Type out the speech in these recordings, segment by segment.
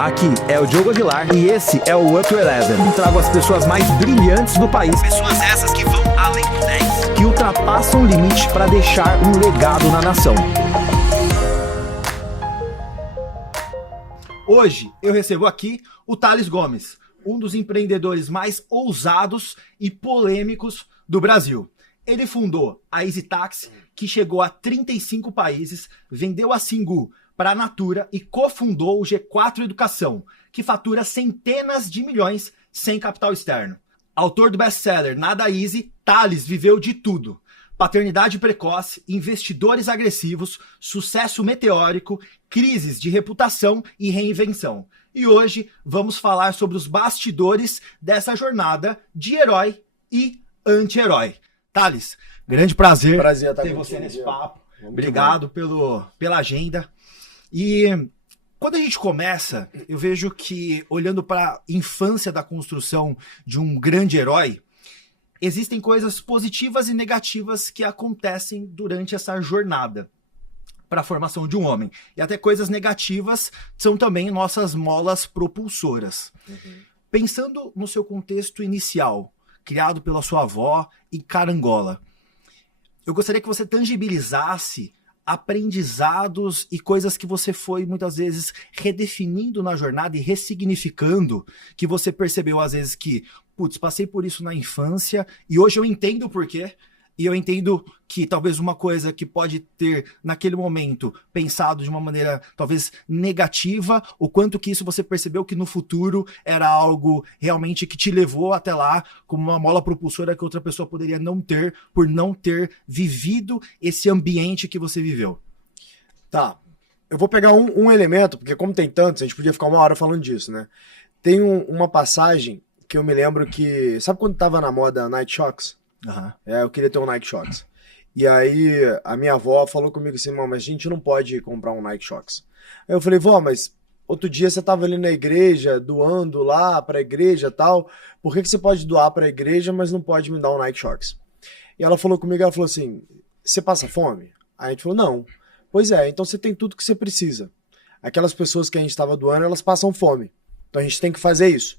Aqui é o Diogo Aguilar e esse é o Up to Eleven. Trago as pessoas mais brilhantes do país. Pessoas essas que vão além do 10. Que ultrapassam o limite para deixar um legado na nação. Hoje eu recebo aqui o Thales Gomes, um dos empreendedores mais ousados e polêmicos do Brasil. Ele fundou a EasyTaxi, que chegou a 35 países, vendeu a Singu para a Natura e cofundou o G4 Educação, que fatura centenas de milhões sem capital externo. Autor do best-seller Nada Easy, Thales viveu de tudo. Paternidade precoce, investidores agressivos, sucesso meteórico, crises de reputação e reinvenção. E hoje vamos falar sobre os bastidores dessa jornada de herói e anti-herói. Thales, grande prazer ter você nesse papo. Obrigado pela agenda. E quando a gente começa, eu vejo que, olhando para a infância da construção de um grande herói, existem coisas positivas e negativas que acontecem durante essa jornada para a formação de um homem. E até coisas negativas são também nossas molas propulsoras. Pensando no seu contexto inicial, criado pela sua avó em Carangola, eu gostaria que você tangibilizasse aprendizados e coisas que você foi muitas vezes redefinindo na jornada e ressignificando, que você percebeu às vezes que, putz, passei por isso na infância e hoje eu entendo o porquê. E eu entendo que talvez uma coisa que pode ter, naquele momento, pensado de uma maneira talvez negativa, o quanto que isso você percebeu que no futuro era algo realmente que te levou até lá, como uma mola propulsora que outra pessoa poderia não ter, por não ter vivido esse ambiente que você viveu. Tá, eu vou pegar um elemento, porque como tem tantos, a gente podia ficar uma hora falando disso, né? Tem uma passagem que eu me lembro que... Sabe quando tava na moda Nike Shox? Uhum. Eu queria ter um Nike Shox. E aí a minha avó falou comigo assim, mas a gente não pode comprar um Nike Shox. Aí eu falei, vó, mas outro dia você tava ali na igreja, doando lá pra igreja e tal, por que você pode doar pra igreja, mas não pode me dar um Nike Shox? E ela falou comigo, ela falou assim, você passa fome? Aí a gente falou, não. Pois é, então você tem tudo que você precisa. Aquelas pessoas que a gente tava doando, elas passam fome. Então a gente tem que fazer isso.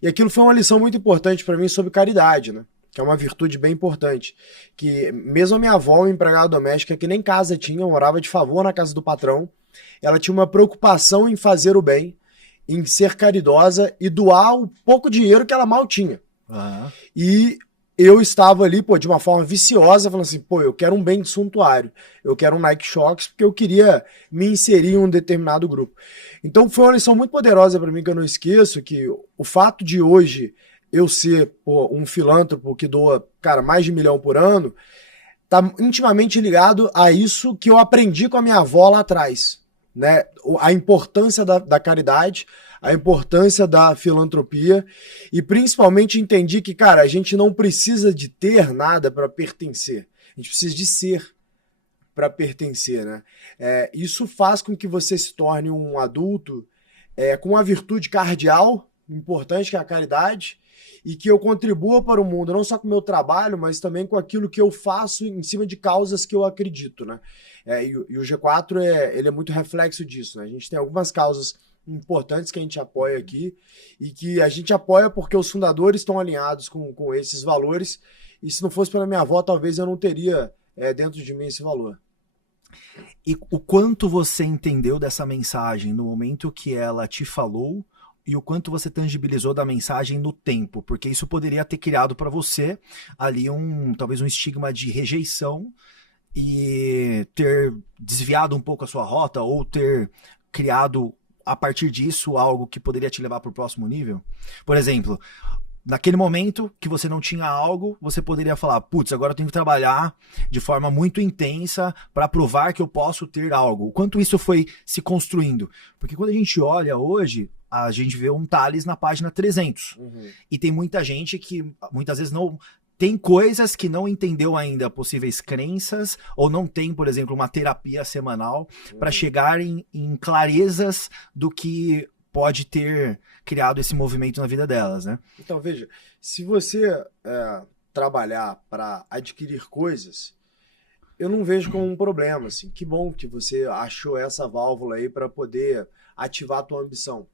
E aquilo foi uma lição muito importante pra mim sobre caridade, né? Que é uma virtude bem importante, que mesmo a minha avó, uma empregada doméstica, que nem casa tinha, morava de favor na casa do patrão, ela tinha uma preocupação em fazer o bem, em ser caridosa e doar o pouco dinheiro que ela mal tinha. Uhum. E eu estava ali, de uma forma viciosa, falando assim, eu quero um bem de suntuário, eu quero um Nike Shox, porque eu queria me inserir em um determinado grupo. Então foi uma lição muito poderosa para mim, que eu não esqueço, que o fato de hoje eu ser um filântropo que doa, mais de 1 milhão por ano, tá intimamente ligado a isso que eu aprendi com a minha avó lá atrás, né? A importância da caridade, a importância da filantropia e principalmente entendi que, a gente não precisa de ter nada para pertencer, a gente precisa de ser para pertencer, né? Isso faz com que você se torne um adulto com uma virtude cardeal importante, que é a caridade, e que eu contribua para o mundo, não só com o meu trabalho, mas também com aquilo que eu faço em cima de causas que eu acredito, né? E o G4 ele é muito reflexo disso, né? A gente tem algumas causas importantes que a gente apoia aqui, e que a gente apoia porque os fundadores estão alinhados com esses valores, e se não fosse pela minha avó, talvez eu não teria dentro de mim esse valor. E o quanto você entendeu dessa mensagem no momento que ela te falou, e o quanto você tangibilizou da mensagem no tempo, porque isso poderia ter criado para você ali talvez um estigma de rejeição e ter desviado um pouco a sua rota ou ter criado a partir disso algo que poderia te levar para o próximo nível. Por exemplo, naquele momento que você não tinha algo, você poderia falar, putz, agora eu tenho que trabalhar de forma muito intensa para provar que eu posso ter algo. O quanto isso foi se construindo? Porque quando a gente olha hoje, a gente vê um Thales na página 300. E tem muita gente que muitas vezes não tem coisas que não entendeu ainda possíveis crenças, ou não tem, por exemplo, uma terapia semanal para chegar em clarezas do que pode ter criado esse movimento na vida delas, né? Então, veja, se você trabalhar para adquirir coisas, eu não vejo como um problema, assim. Que bom que você achou essa válvula aí para poder ativar a tua ambição.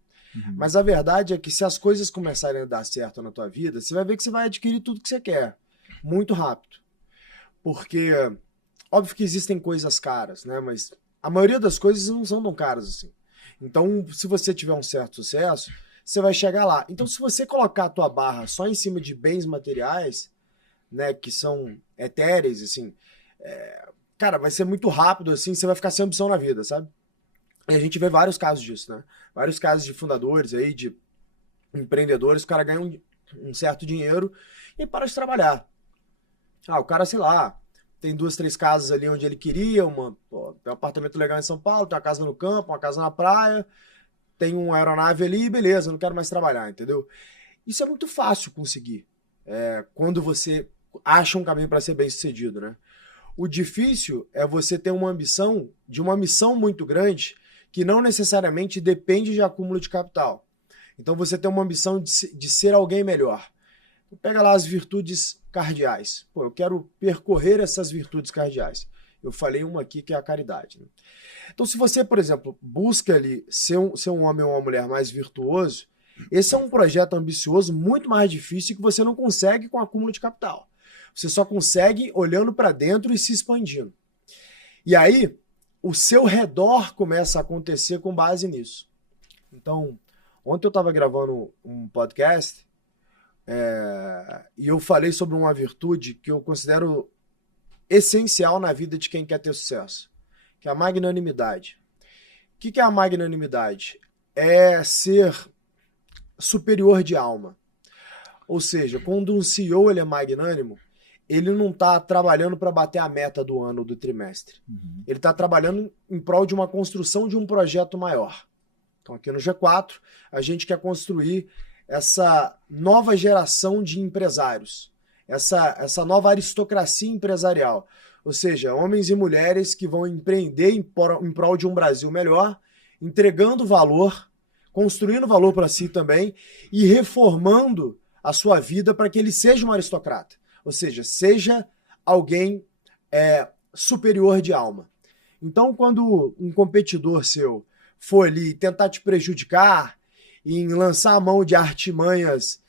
Mas a verdade é que se as coisas começarem a dar certo na tua vida, você vai ver que você vai adquirir tudo que você quer, muito rápido. Porque, óbvio que existem coisas caras, né? Mas a maioria das coisas não são tão caras assim. Então, se você tiver um certo sucesso, você vai chegar lá. Então, se você colocar a tua barra só em cima de bens materiais, né, que são etéreis, assim, cara, vai ser muito rápido, assim, você vai ficar sem ambição na vida, sabe? E a gente vê vários casos disso, né? Vários casos de fundadores aí, de empreendedores, o cara ganha um certo dinheiro e para de trabalhar. O cara, sei lá, tem 2, 3 casas ali onde ele queria, tem um apartamento legal em São Paulo, tem uma casa no campo, uma casa na praia, tem uma aeronave ali, beleza, não quero mais trabalhar, entendeu? Isso é muito fácil conseguir, quando você acha um caminho para ser bem sucedido, né? O difícil é você ter uma ambição de uma missão muito grande que não necessariamente depende de acúmulo de capital. Então você tem uma ambição de ser alguém melhor. Pega lá as virtudes cardeais. Eu quero percorrer essas virtudes cardeais. Eu falei uma aqui que é a caridade, né? Então se você, por exemplo, busca ali ser um homem ou uma mulher mais virtuoso, esse é um projeto ambicioso muito mais difícil que você não consegue com acúmulo de capital. Você só consegue olhando para dentro e se expandindo. E aí, o seu redor começa a acontecer com base nisso. Então, ontem eu estava gravando um podcast e eu falei sobre uma virtude que eu considero essencial na vida de quem quer ter sucesso, que é a magnanimidade. O que é a magnanimidade? É ser superior de alma. Ou seja, quando um CEO ele é magnânimo, ele não está trabalhando para bater a meta do ano ou do trimestre. Ele está trabalhando em prol de uma construção de um projeto maior. Então aqui no G4, a gente quer construir essa nova geração de empresários, essa nova aristocracia empresarial. Ou seja, homens e mulheres que vão empreender em prol de um Brasil melhor, entregando valor, construindo valor para si também e reformando a sua vida para que ele seja um aristocrata. Ou seja, seja alguém superior de alma. Então, quando um competidor seu for ali tentar te prejudicar, em lançar a mão de artimanhas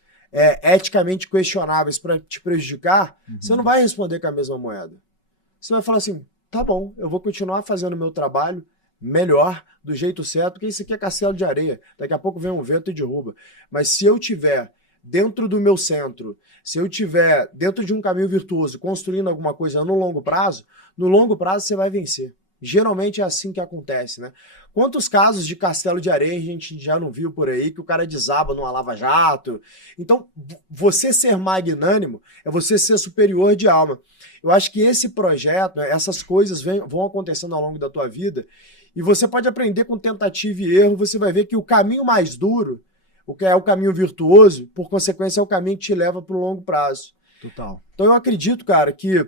eticamente questionáveis para te prejudicar, você não vai responder com a mesma moeda. Você vai falar assim, tá bom, eu vou continuar fazendo o meu trabalho melhor, do jeito certo, porque isso aqui é castelo de areia. Daqui a pouco vem um vento e derruba. Mas se eu tiver dentro do meu centro, se eu tiver dentro de um caminho virtuoso, construindo alguma coisa no longo prazo você vai vencer. Geralmente é assim que acontece, né? Quantos casos de castelo de areia a gente já não viu por aí, que o cara desaba numa lava-jato? Então, você ser magnânimo é você ser superior de alma. Eu acho que esse projeto, né, essas coisas vão acontecendo ao longo da tua vida, e você pode aprender com tentativa e erro, você vai ver que o caminho mais duro, o que é o caminho virtuoso, por consequência, é o caminho que te leva para o longo prazo. Total. Então eu acredito, cara, que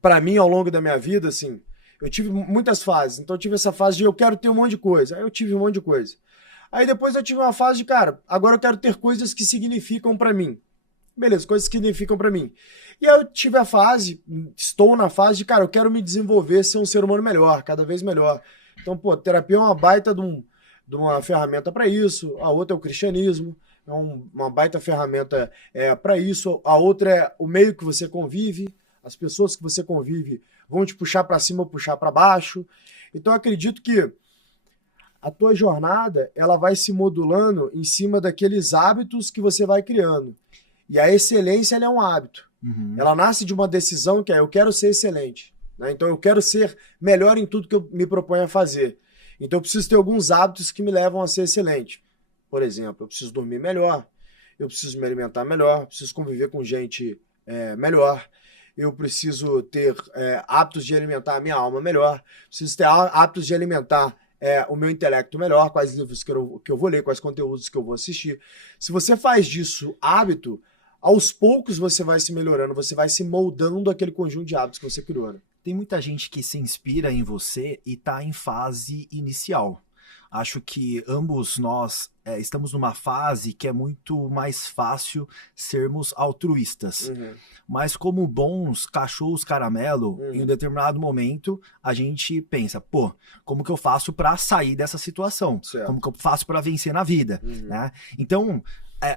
para mim, ao longo da minha vida, assim, eu tive muitas fases. Então eu tive essa fase de eu quero ter um monte de coisa. Aí eu tive um monte de coisa. Aí depois eu tive uma fase de, cara, agora eu quero ter coisas que significam para mim. Beleza, coisas que significam para mim. E aí eu tive a fase, estou na fase de, cara, eu quero me desenvolver, ser um ser humano melhor, cada vez melhor. Então, pô, terapia é uma baita de uma ferramenta para isso. A outra é o cristianismo, é uma baita ferramenta para isso. A outra é o meio que você convive, as pessoas que você convive vão te puxar para cima ou puxar para baixo. Então eu acredito que a tua jornada ela vai se modulando em cima daqueles hábitos que você vai criando. E a excelência ela é um hábito. Ela nasce de uma decisão que é eu quero ser excelente. Né? Então eu quero ser melhor em tudo que eu me proponho a fazer. Então eu preciso ter alguns hábitos que me levam a ser excelente. Por exemplo, eu preciso dormir melhor, eu preciso me alimentar melhor, eu preciso conviver com gente melhor, eu preciso ter hábitos de alimentar a minha alma melhor, preciso ter hábitos de alimentar o meu intelecto melhor, quais livros que eu vou ler, quais conteúdos que eu vou assistir. Se você faz disso hábito, aos poucos você vai se melhorando, você vai se moldando aquele conjunto de hábitos que você criou. Né? Tem muita gente que se inspira em você e tá em fase inicial. Acho que ambos nós estamos numa fase que é muito mais fácil sermos altruístas. Mas como bons cachorros caramelo, em um determinado momento, a gente pensa, pô, como que eu faço para sair dessa situação? Certo. Como que eu faço para vencer na vida? Né? Então,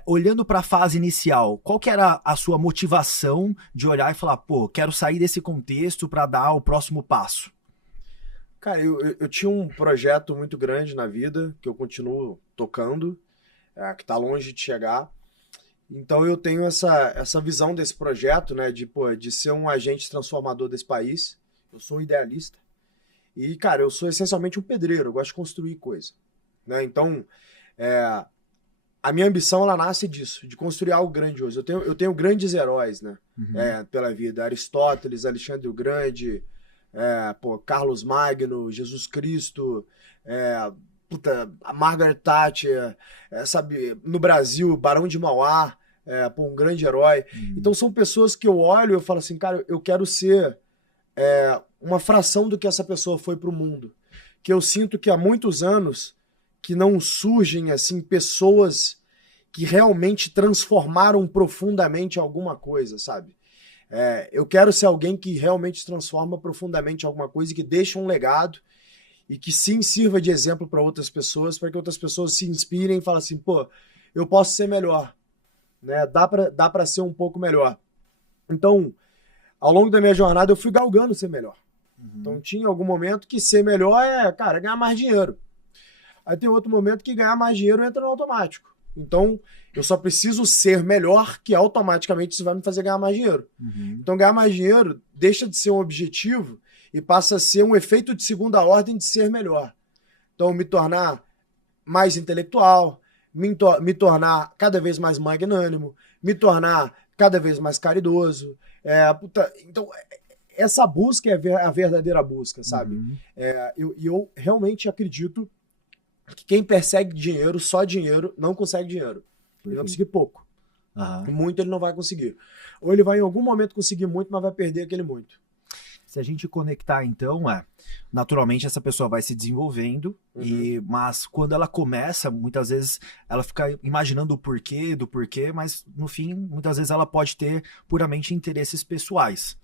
olhando para a fase inicial, qual que era a sua motivação de olhar e falar, pô, quero sair desse contexto para dar o próximo passo? Cara, eu tinha um projeto muito grande na vida, que eu continuo tocando, que tá longe de chegar. Então eu tenho essa visão desse projeto, né, de ser um agente transformador desse país. Eu sou um idealista. E, cara, eu sou essencialmente um pedreiro, eu gosto de construir coisa. Né? Então, a minha ambição, ela nasce disso, de construir algo grandioso. Eu tenho grandes heróis, né, pela vida. Aristóteles, Alexandre o Grande... Carlos Magno, Jesus Cristo, a Margaret Thatcher, sabe, no Brasil, Barão de Mauá, um grande herói. Então são pessoas que eu olho e eu falo assim, cara, eu quero ser uma fração do que essa pessoa foi para o mundo. Que eu sinto que há muitos anos que não surgem assim pessoas que realmente transformaram profundamente alguma coisa, sabe? Eu quero ser alguém que realmente transforma profundamente alguma coisa e que deixa um legado e que sim sirva de exemplo para outras pessoas, para que outras pessoas se inspirem e falem assim, pô, eu posso ser melhor, né? Dá para ser um pouco melhor. Então, ao longo da minha jornada, eu fui galgando ser melhor. Então, tinha algum momento que ser melhor cara, ganhar mais dinheiro. Aí tem outro momento que ganhar mais dinheiro entra no automático. Então, eu só preciso ser melhor, que automaticamente isso vai me fazer ganhar mais dinheiro. Então, ganhar mais dinheiro deixa de ser um objetivo e passa a ser um efeito de segunda ordem de ser melhor. Então, me tornar mais intelectual, me tornar cada vez mais magnânimo, me tornar cada vez mais caridoso. Então, essa busca é a verdadeira busca, sabe? Eu realmente acredito que quem persegue dinheiro, só dinheiro, não consegue dinheiro. Ele vai conseguir pouco. Muito ele não vai conseguir. Ou ele vai em algum momento conseguir muito, mas vai perder aquele muito. Se a gente conectar, então, naturalmente essa pessoa vai se desenvolvendo, mas quando ela começa, muitas vezes ela fica imaginando o porquê do porquê, mas no fim, muitas vezes ela pode ter puramente interesses pessoais.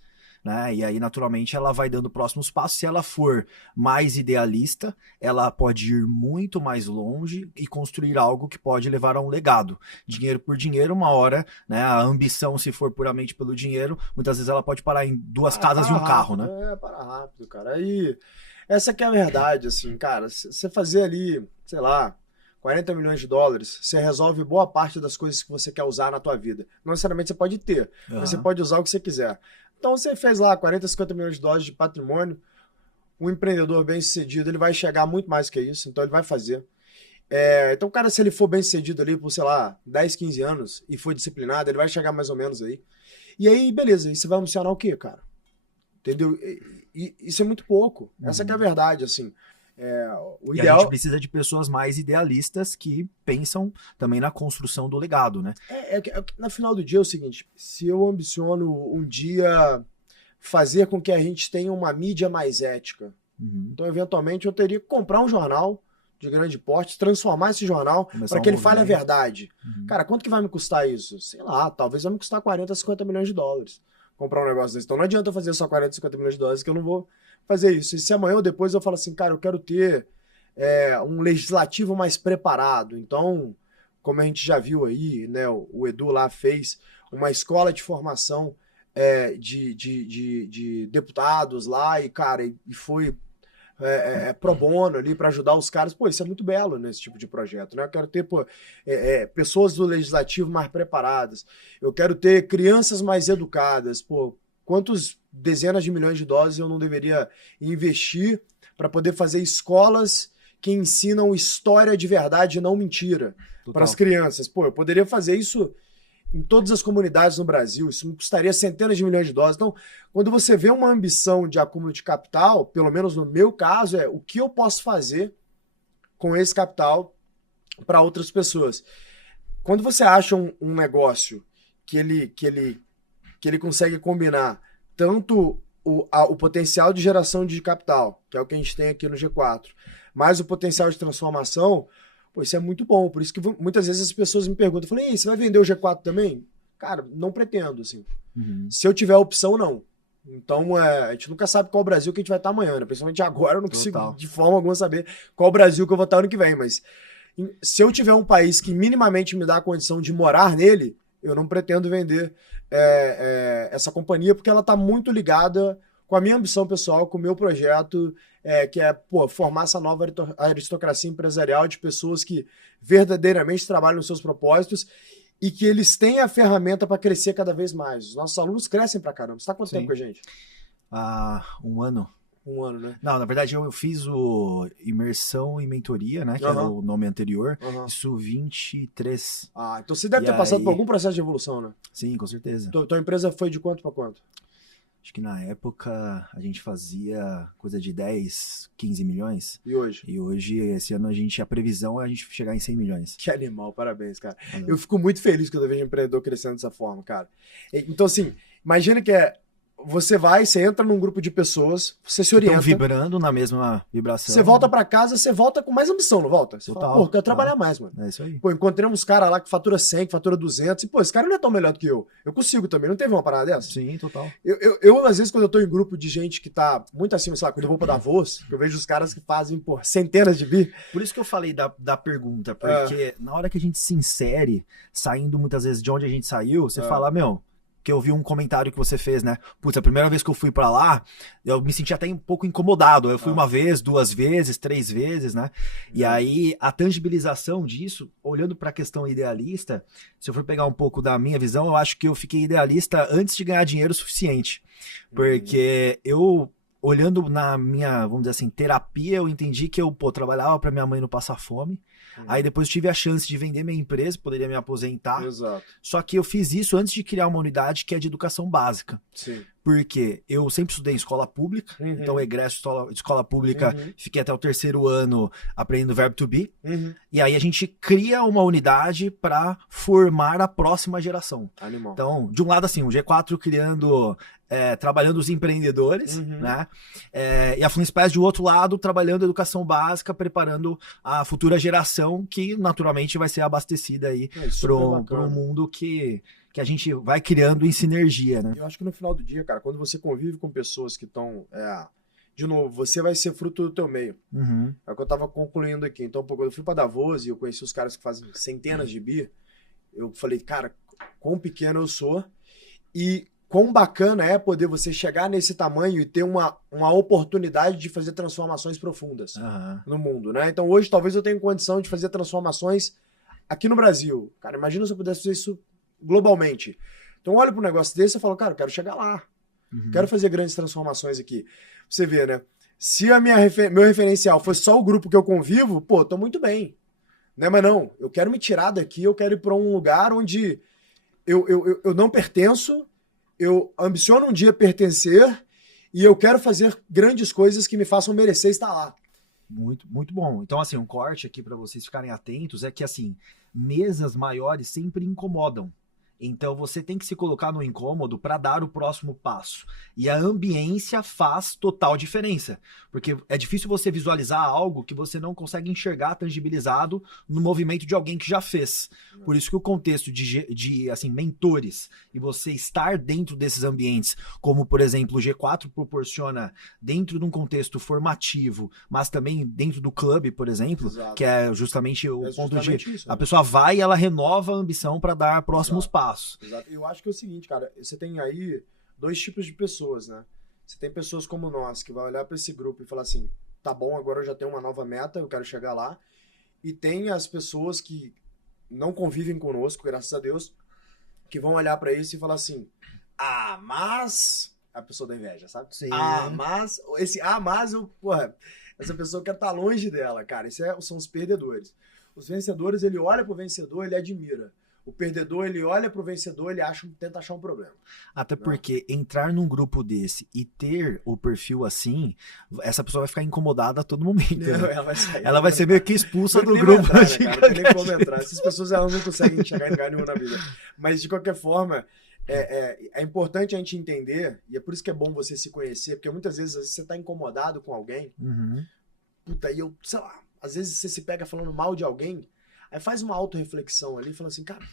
Né? E aí, naturalmente, ela vai dando próximos passos. Se ela for mais idealista, ela pode ir muito mais longe e construir algo que pode levar a um legado. Dinheiro por dinheiro, uma hora, né? A ambição, se for puramente pelo dinheiro, muitas vezes ela pode parar em duas casas e um carro, né? Para rápido, cara. Aí, essa que é a verdade, assim, cara. Você fazer ali, sei lá, 40 milhões de dólares, você resolve boa parte das coisas que você quer usar na tua vida. Não necessariamente você pode ter, mas você pode usar o que você quiser. Então você fez lá 40, 50 milhões de dólares de patrimônio, um empreendedor bem sucedido, ele vai chegar muito mais que isso, então ele vai fazer. Então o cara, se ele for bem sucedido ali por, sei lá, 10, 15 anos e for disciplinado, ele vai chegar mais ou menos aí. E aí, beleza, e você vai ambicionar o quê, cara? Entendeu? Isso é muito pouco. Essa que é a verdade, assim. O ideal... E a gente precisa de pessoas mais idealistas que pensam também na construção do legado, né? No final do dia é o seguinte, se eu ambiciono um dia fazer com que a gente tenha uma mídia mais ética, então eventualmente eu teria que comprar um jornal de grande porte, transformar esse jornal para que ele fale a verdade. Cara, quanto que vai me custar isso? Sei lá, talvez vai me custar 40, 50 milhões de dólares comprar um negócio desse. Então não adianta eu fazer só 40, 50 milhões de dólares que eu não vou fazer isso. E se amanhã ou depois eu falo assim, cara, eu quero ter um legislativo mais preparado. Então, como a gente já viu aí, né, o Edu lá fez uma escola de formação de deputados lá e, cara, e foi pro bono ali para ajudar os caras. Pô, isso é muito belo nesse tipo de projeto, né? Eu quero ter pessoas do legislativo mais preparadas. Eu quero ter crianças mais educadas. Pô, quantos dezenas de milhões de dólares eu não deveria investir para poder fazer escolas que ensinam história de verdade e não mentira para as crianças? Pô, eu poderia fazer isso em todas as comunidades no Brasil, isso me custaria centenas de milhões de dólares. Então, quando você vê uma ambição de acúmulo de capital, pelo menos no meu caso, o que eu posso fazer com esse capital para outras pessoas. Quando você acha um negócio que ele consegue combinar tanto o potencial de geração de capital, que é o que a gente tem aqui no G4, mais o potencial de transformação, pô, isso é muito bom. Por isso que muitas vezes as pessoas me perguntam, eu falei, e aí, você vai vender o G4 também? Cara, não pretendo, assim. Se eu tiver a opção, não. Então, a gente nunca sabe qual Brasil que a gente vai estar amanhã, né? Principalmente agora, eu não consigo de forma alguma saber qual Brasil que eu vou estar ano que vem, mas se eu tiver um país que minimamente me dá a condição de morar nele, eu não pretendo vender essa companhia, porque ela está muito ligada com a minha ambição pessoal, com o meu projeto, que é formar essa nova aristocracia empresarial de pessoas que verdadeiramente trabalham nos seus propósitos e que eles têm a ferramenta para crescer cada vez mais. Os nossos alunos crescem pra caramba. Você está quanto tempo com a gente? Um ano. Um ano, né? Não, na verdade eu fiz o Imersão e Mentoria, né? Que era o nome anterior. Isso 23. Então você deve ter passado por algum processo de evolução, né? Sim, com certeza. Tua empresa foi de quanto para quanto? Acho que na época a gente fazia coisa de 10, 15 milhões. E hoje? E hoje, esse ano, a previsão é a gente chegar em 100 milhões. Que animal, parabéns, cara. Eu fico muito feliz quando eu vejo um empreendedor crescendo dessa forma, cara. Então, assim, imagina que você entra num grupo de pessoas, você se orienta. Estão vibrando na mesma vibração. Você volta pra casa, você volta com mais ambição, não volta? Você fala, eu quero trabalhar mais, mano. É isso aí. Pô, encontrei uns caras lá que fatura 100, que fatura 200, e esse cara não é tão melhor do que eu. Eu consigo também, não teve uma parada dessa? Sim, total. Eu às vezes, quando eu tô em grupo de gente que tá muito acima, sei lá, quando eu vou pra Davos, eu vejo os caras que fazem, centenas de bi. Por isso que eu falei da pergunta, porque na hora que a gente se insere, saindo muitas vezes de onde a gente saiu, você fala, que eu vi um comentário que você fez, né? Putz, a primeira vez que eu fui pra lá, eu me senti até um pouco incomodado. Eu fui uma vez, 2 vezes, 3 vezes, né? E aí, a tangibilização disso, olhando pra questão idealista, se eu for pegar um pouco da minha visão, eu acho que eu fiquei idealista antes de ganhar dinheiro suficiente. Porque eu, olhando na minha, vamos dizer assim, terapia, eu entendi que eu, trabalhava pra minha mãe não passar fome. Aí depois eu tive a chance de vender minha empresa, poderia me aposentar. Exato. Só que eu fiz isso antes de criar uma unidade que é de educação básica. Sim. Porque eu sempre estudei em escola pública, então eu egresso de escola pública, fiquei até o 3º ano aprendendo verbo to be. E aí a gente cria uma unidade para formar a próxima geração. Animal. Então, de um lado assim, o G4 criando, trabalhando os empreendedores, né? E a Funispes, de outro lado, trabalhando a educação básica, preparando a futura geração que naturalmente vai ser abastecida aí para um mundo que a gente vai criando em sinergia, né? Eu acho que no final do dia, cara, quando você convive com pessoas que estão... de novo, você vai ser fruto do teu meio. É o que eu tava concluindo aqui. Então, quando eu fui pra Davos e eu conheci os caras que fazem centenas de bi, eu falei, cara, quão pequeno eu sou e quão bacana é poder você chegar nesse tamanho e ter uma oportunidade de fazer transformações profundas no mundo, né? Então, hoje, talvez eu tenha condição de fazer transformações aqui no Brasil. Cara, imagina se eu pudesse fazer isso globalmente. Então, olha para um negócio desse e falo, cara, eu quero chegar lá. Quero fazer grandes transformações aqui. Você vê, né? Se meu referencial fosse só o grupo que eu convivo, tô muito bem. Né? Mas não, eu quero me tirar daqui, eu quero ir para um lugar onde eu não pertenço, eu ambiciono um dia pertencer e eu quero fazer grandes coisas que me façam merecer estar lá. Muito, muito bom. Então, assim, um corte aqui para vocês ficarem atentos é que, assim, mesas maiores sempre incomodam. Então você tem que se colocar no incômodo para dar o próximo passo. E a ambiência faz total diferença. Porque é difícil você visualizar algo que você não consegue enxergar tangibilizado no movimento de alguém que já fez. Por isso que o contexto de assim, mentores e você estar dentro desses ambientes, como por exemplo o G4 proporciona dentro de um contexto formativo, mas também dentro do clube, por exemplo, que é justamente o ponto de... Isso, a pessoa vai e ela renova a ambição para dar próximos passos. Exato. Eu acho que é o seguinte, cara, você tem aí 2 tipos de pessoas, né? Você tem pessoas como nós, que vai olhar para esse grupo e falar assim, tá bom, agora eu já tenho uma nova meta, eu quero chegar lá. E tem as pessoas que não convivem conosco, graças a Deus, que vão olhar para isso e falar assim, mas... A pessoa da inveja, sabe? Sim. Mas... essa pessoa quer estar longe dela, cara. São os perdedores. Os vencedores, ele olha pro vencedor, ele admira. O perdedor, ele olha pro vencedor, ele tenta achar um problema. Até porque entrar num grupo desse e ter o perfil assim, essa pessoa vai ficar incomodada a todo momento. Não, né? ela vai sair. Ela vai ser meio que expulsa do Nem grupo. entrar, né, cara? Nem como entrar. Essas pessoas elas não conseguem chegar em lugar nenhum na vida. Mas, de qualquer forma, é importante a gente entender, e é por isso que é bom você se conhecer, porque muitas vezes você está incomodado com alguém, puta, aí eu, sei lá, às vezes você se pega falando mal de alguém, aí faz uma autorreflexão ali, fala assim, cara,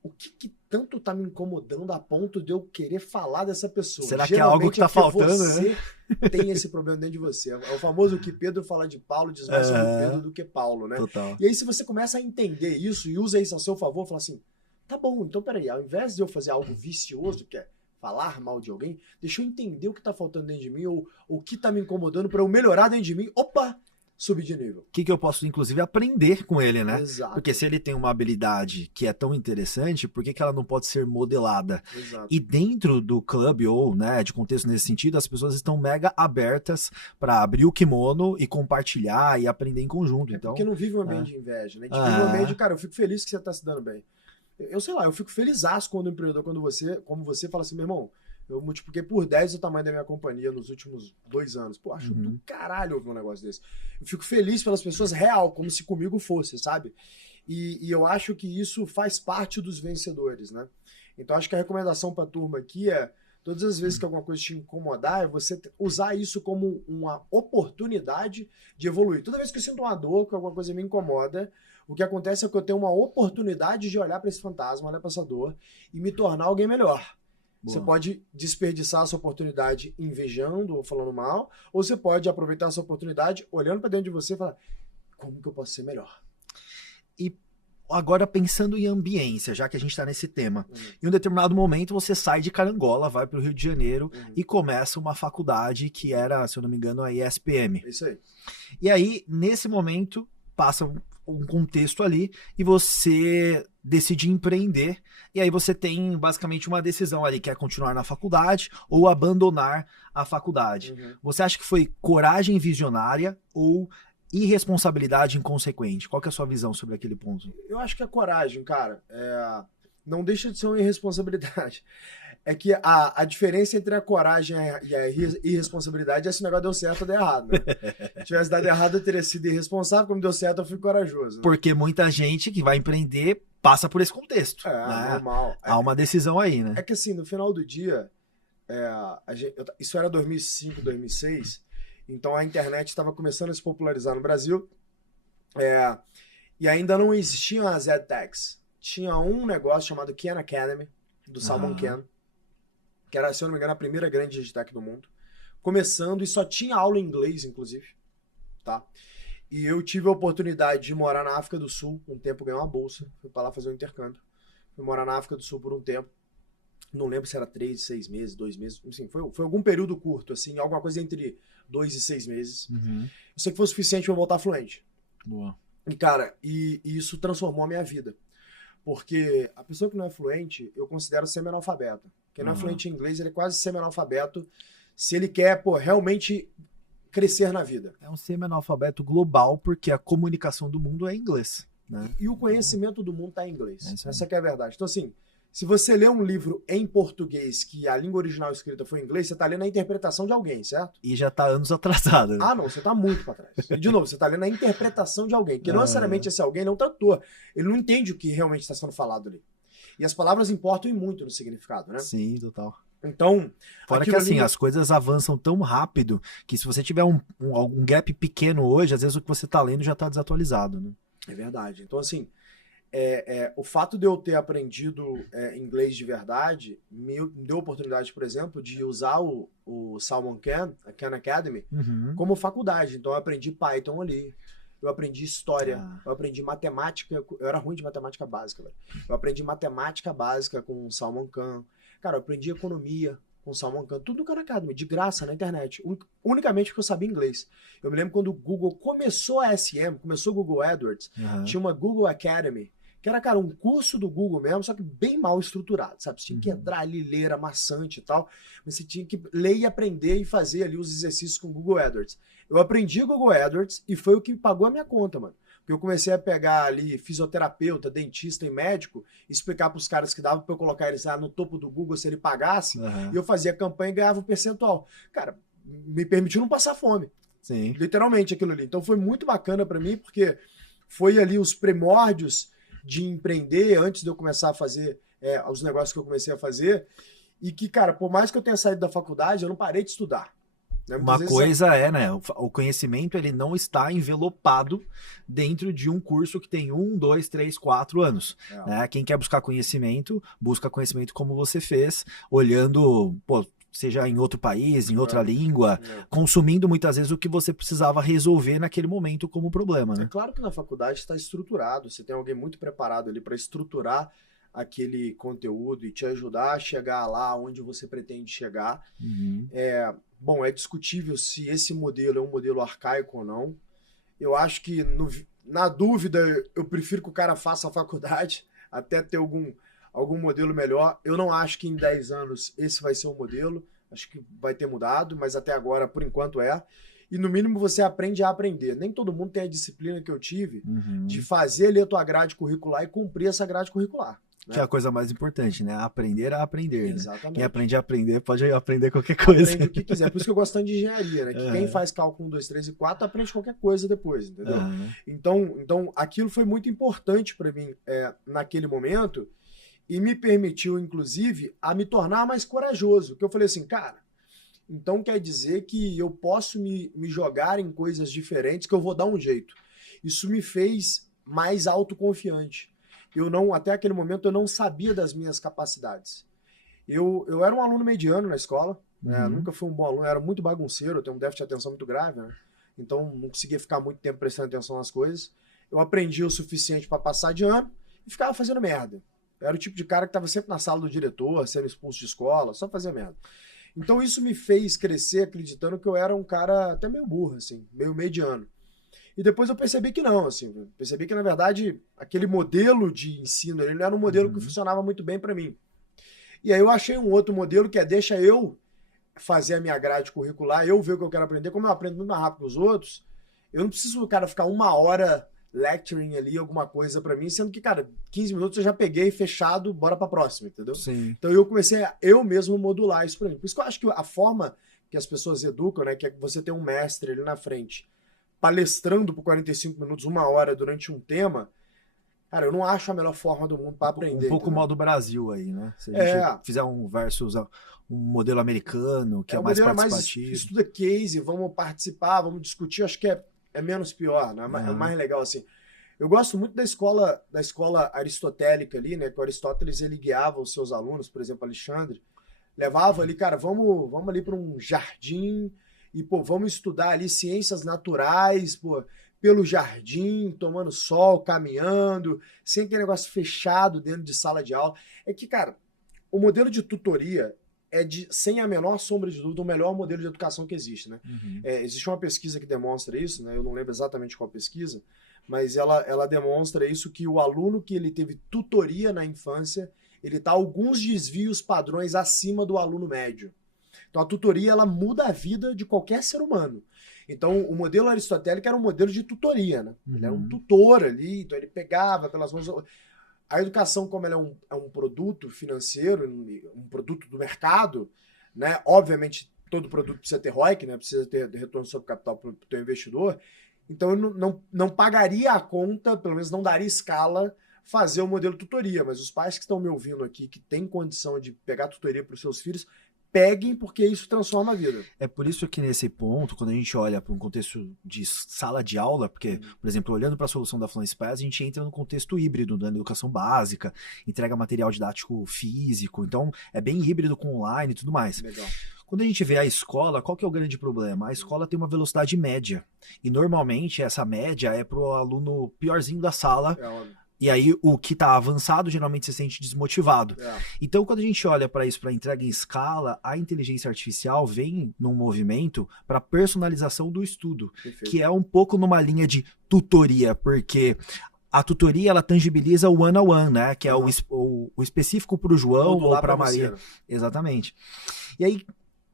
o que tanto tá me incomodando a ponto de eu querer falar dessa pessoa? Será que é algo que tá faltando, você né? tem esse problema dentro de você. É o famoso que Pedro fala de Paulo, diz mais sobre Pedro do que Paulo, né? Total. E aí se você começa a entender isso e usa isso a seu favor, fala assim, tá bom, então peraí, ao invés de eu fazer algo vicioso, que é falar mal de alguém, deixa eu entender o que tá faltando dentro de mim ou o que tá me incomodando para eu melhorar dentro de mim. Opa! Subir de nível. O que eu posso, inclusive, aprender com ele, né? Exato. Porque se ele tem uma habilidade que é tão interessante, por que ela não pode ser modelada? Exato. E dentro do clube, ou né, de contexto nesse sentido, as pessoas estão mega abertas para abrir o kimono e compartilhar e aprender em conjunto. Então, porque não vive um ambiente de inveja, né? A gente vive um ambiente de, cara, eu fico feliz que você tá se dando bem. Eu sei lá, eu fico felizaço quando o empreendedor, como você fala assim, meu irmão, eu multipliquei por 10 o tamanho da minha companhia nos últimos 2 anos. Pô, acho do caralho ouvir um negócio desse. Eu fico feliz pelas pessoas real, como se comigo fosse, sabe? E eu acho que isso faz parte dos vencedores, né? Então acho que a recomendação pra turma aqui é, todas as vezes que alguma coisa te incomodar, é você usar isso como uma oportunidade de evoluir. Toda vez que eu sinto uma dor, que alguma coisa me incomoda, o que acontece é que eu tenho uma oportunidade de olhar para esse fantasma, olhar para essa dor e me tornar alguém melhor. Boa. Você pode desperdiçar essa oportunidade invejando ou falando mal, ou você pode aproveitar essa oportunidade olhando para dentro de você e falar, como que eu posso ser melhor? E agora pensando em ambiência, já que a gente está nesse tema, em um determinado momento você sai de Carangola, vai para o Rio de Janeiro e começa uma faculdade que era, se eu não me engano, a ESPM. Isso aí. E aí, nesse momento, passa um contexto ali e você decide empreender, e aí você tem basicamente uma decisão ali, que é continuar na faculdade ou abandonar a faculdade. Você acha que foi coragem visionária ou irresponsabilidade inconsequente? Qual que é a sua visão sobre aquele ponto? Eu acho que é coragem, cara. Não deixa de ser uma irresponsabilidade. É que a diferença entre a coragem e a irresponsabilidade é se o negócio deu certo ou deu errado, né? Se tivesse dado errado, eu teria sido irresponsável. Como deu certo, eu fui corajoso. Né? Porque muita gente que vai empreender passa por esse contexto. Né? Normal. Há uma decisão aí, né? É que assim, no final do dia, isso era 2005, 2006, então a internet estava começando a se popularizar no Brasil, e ainda não existiam as EdTechs. Tinha um negócio chamado Khan Academy, do Salman Khan, que era, se eu não me engano, a primeira grande edtech do mundo, começando, e só tinha aula em inglês, inclusive, tá? E eu tive a oportunidade de morar na África do Sul, um tempo ganhei uma bolsa, fui pra lá fazer um intercâmbio, fui morar na África do Sul por um tempo, não lembro se era 3, 6 meses, 2 meses, enfim, foi algum período curto, assim, alguma coisa entre 2 e 6 meses. Eu sei que foi o suficiente pra eu voltar fluente. Boa. E, cara, e isso transformou a minha vida. Porque a pessoa que não é fluente, eu considero semi-analfabeto. Quem não é fluente em inglês, ele é quase semi-analfabeto se ele quer, realmente crescer na vida. É um semi-analfabeto global, porque a comunicação do mundo é em inglês. Né? E o conhecimento do mundo está em inglês. Essa que é a verdade. Então, assim, se você lê um livro em português, que a língua original escrita foi em inglês, você está lendo a interpretação de alguém, certo? E já está anos atrasado. Né? Ah, não, você está muito para trás. E, de novo, você está lendo a interpretação de alguém, que não necessariamente esse alguém não tratou. Ele não entende o que realmente está sendo falado ali. E as palavras importam muito no significado, né? Sim, total. Então, fora que assim, as coisas avançam tão rápido que se você tiver um gap pequeno hoje, às vezes o que você está lendo já está desatualizado, né? É verdade. Então, assim, o fato de eu ter aprendido inglês de verdade me deu a oportunidade, por exemplo, de usar o Salman Khan, a Khan Academy, como faculdade. Então, eu aprendi Python ali, eu aprendi história, eu aprendi matemática, eu era ruim de matemática básica, velho. Eu aprendi matemática básica com o Salman Khan. Cara, eu aprendi economia com o Salman Khan, tudo no Khan Academy, de graça, na internet, unicamente porque eu sabia inglês. Eu me lembro quando o Google começou a SM, começou o Google AdWords, tinha uma Google Academy, que era, cara, um curso do Google mesmo, só que bem mal estruturado, sabe? Você tinha que entrar ali, ler, era maçante e tal, mas você tinha que ler e aprender e fazer ali os exercícios com o Google AdWords. Eu aprendi Google AdWords e foi o que pagou a minha conta, mano. Porque eu comecei a pegar ali fisioterapeuta, dentista e médico, e explicar para os caras que dava para eu colocar eles lá no topo do Google se ele pagasse, e eu fazia campanha e ganhava um percentual. Cara, me permitiu não passar fome. Sim. Literalmente aquilo ali. Então foi muito bacana para mim, porque foi ali os primórdios de empreender antes de eu começar a fazer os negócios que eu comecei a fazer. E que, cara, por mais que eu tenha saído da faculdade, eu não parei de estudar. Né? Uma coisa é, né? O conhecimento ele não está envelopado dentro de um curso que tem 1, 2, 3, 4 anos. Né? Quem quer buscar conhecimento, busca conhecimento como você fez, olhando, pô, seja em outro país, em outra língua, consumindo muitas vezes o que você precisava resolver naquele momento como problema. Né? É claro que na faculdade está estruturado, você tem alguém muito preparado ali para estruturar aquele conteúdo e te ajudar a chegar lá onde você pretende chegar. Bom, é discutível se esse modelo é um modelo arcaico ou não. Eu acho que, na dúvida, eu prefiro que o cara faça a faculdade até ter algum modelo melhor. Eu não acho que em 10 anos esse vai ser o modelo. Acho que vai ter mudado, mas até agora, por enquanto, é. E, no mínimo, você aprende a aprender. Nem todo mundo tem a disciplina que eu tive de fazer ali a tua grade curricular e cumprir essa grade curricular. Que é a coisa mais importante, né? Aprender a aprender. Exatamente. Né? Quem aprende a aprender pode aprender qualquer coisa. Aprende o que quiser. Por isso que eu gosto tanto de engenharia, né? Que quem faz cálculo 1, 2, 3 e 4 aprende qualquer coisa depois, entendeu? Então, aquilo foi muito importante para mim naquele momento e me permitiu, inclusive, a me tornar mais corajoso. Que eu falei assim, cara, então quer dizer que eu posso me jogar em coisas diferentes que eu vou dar um jeito. Isso me fez mais autoconfiante. Até aquele momento eu não sabia das minhas capacidades. Eu era um aluno mediano na escola, né? Nunca fui um bom aluno, era muito bagunceiro, eu tenho um déficit de atenção muito grave, né? Então não conseguia ficar muito tempo prestando atenção nas coisas. Eu aprendi o suficiente para passar de ano e ficava fazendo merda. Eu era o tipo de cara que estava sempre na sala do diretor, sendo expulso de escola, só fazia merda. Então isso me fez crescer acreditando que eu era um cara até meio burro, assim, meio mediano. E depois eu percebi que não, assim, percebi que na verdade aquele modelo de ensino, ele não era um modelo que funcionava muito bem para mim. E aí eu achei um outro modelo que é deixa eu fazer a minha grade curricular, eu ver o que eu quero aprender, como eu aprendo muito mais rápido que os outros, eu não preciso, cara, ficar 1 hora lecturing ali, alguma coisa para mim, sendo que, cara, 15 minutos eu já peguei fechado, bora pra próxima, entendeu? Sim. Então eu comecei a eu mesmo modular isso para mim. Por isso que eu acho que a forma que as pessoas educam, né, que é você ter um mestre ali na frente, palestrando por 45 minutos, 1 hora durante um tema, cara, eu não acho a melhor forma do mundo para aprender. Um pouco entendeu? modo Brasil aí, né? Se a gente fizer um versus um modelo americano, que é mais participativo. Estuda case, vamos participar, vamos discutir, acho que é menos pior, né? É mais legal assim. Eu gosto muito da escola aristotélica ali, né? Que o Aristóteles ele guiava os seus alunos, por exemplo, Alexandre, levava ali, cara, vamos ali para um jardim e, pô, vamos estudar ali ciências naturais, pô, pelo jardim, tomando sol, caminhando, sem aquele negócio fechado dentro de sala de aula. É que, cara, o modelo de tutoria sem a menor sombra de dúvida, o melhor modelo de educação que existe, né? Existe uma pesquisa que demonstra isso, né? Eu não lembro exatamente qual pesquisa, mas ela demonstra isso, que o aluno que ele teve tutoria na infância, ele tá alguns desvios padrões acima do aluno médio. Então a tutoria, ela muda a vida de qualquer ser humano. Então o modelo aristotélico era um modelo de tutoria, né? Ele era um tutor ali, então ele pegava pelas mãos... A educação, como ela é um produto financeiro, um produto do mercado, né? Obviamente todo produto precisa ter ROIC, né? Precisa ter retorno sobre capital para o teu investidor. Então eu não pagaria a conta, pelo menos não daria escala, fazer o modelo tutoria. Mas os pais que estão me ouvindo aqui, que têm condição de pegar tutoria para os seus filhos, peguem, porque isso transforma a vida. É por isso que nesse ponto, quando a gente olha para um contexto de sala de aula, porque, por exemplo, olhando para a solução da Fluence Pass, a gente entra no contexto híbrido da educação básica, entrega material didático físico, então é bem híbrido com online e tudo mais. Legal. Quando a gente vê a escola, qual que é o grande problema? A escola tem uma velocidade média, e normalmente essa média é para o aluno piorzinho da sala. E aí o que está avançado geralmente se sente desmotivado. Então quando a gente olha para isso, para entrega em escala, a inteligência artificial vem num movimento para personalização do estudo. Perfeito. Que é um pouco numa linha de tutoria, porque a tutoria ela tangibiliza o one-on-one, né? Que é o específico para o João ou para a Maria. Exatamente. E aí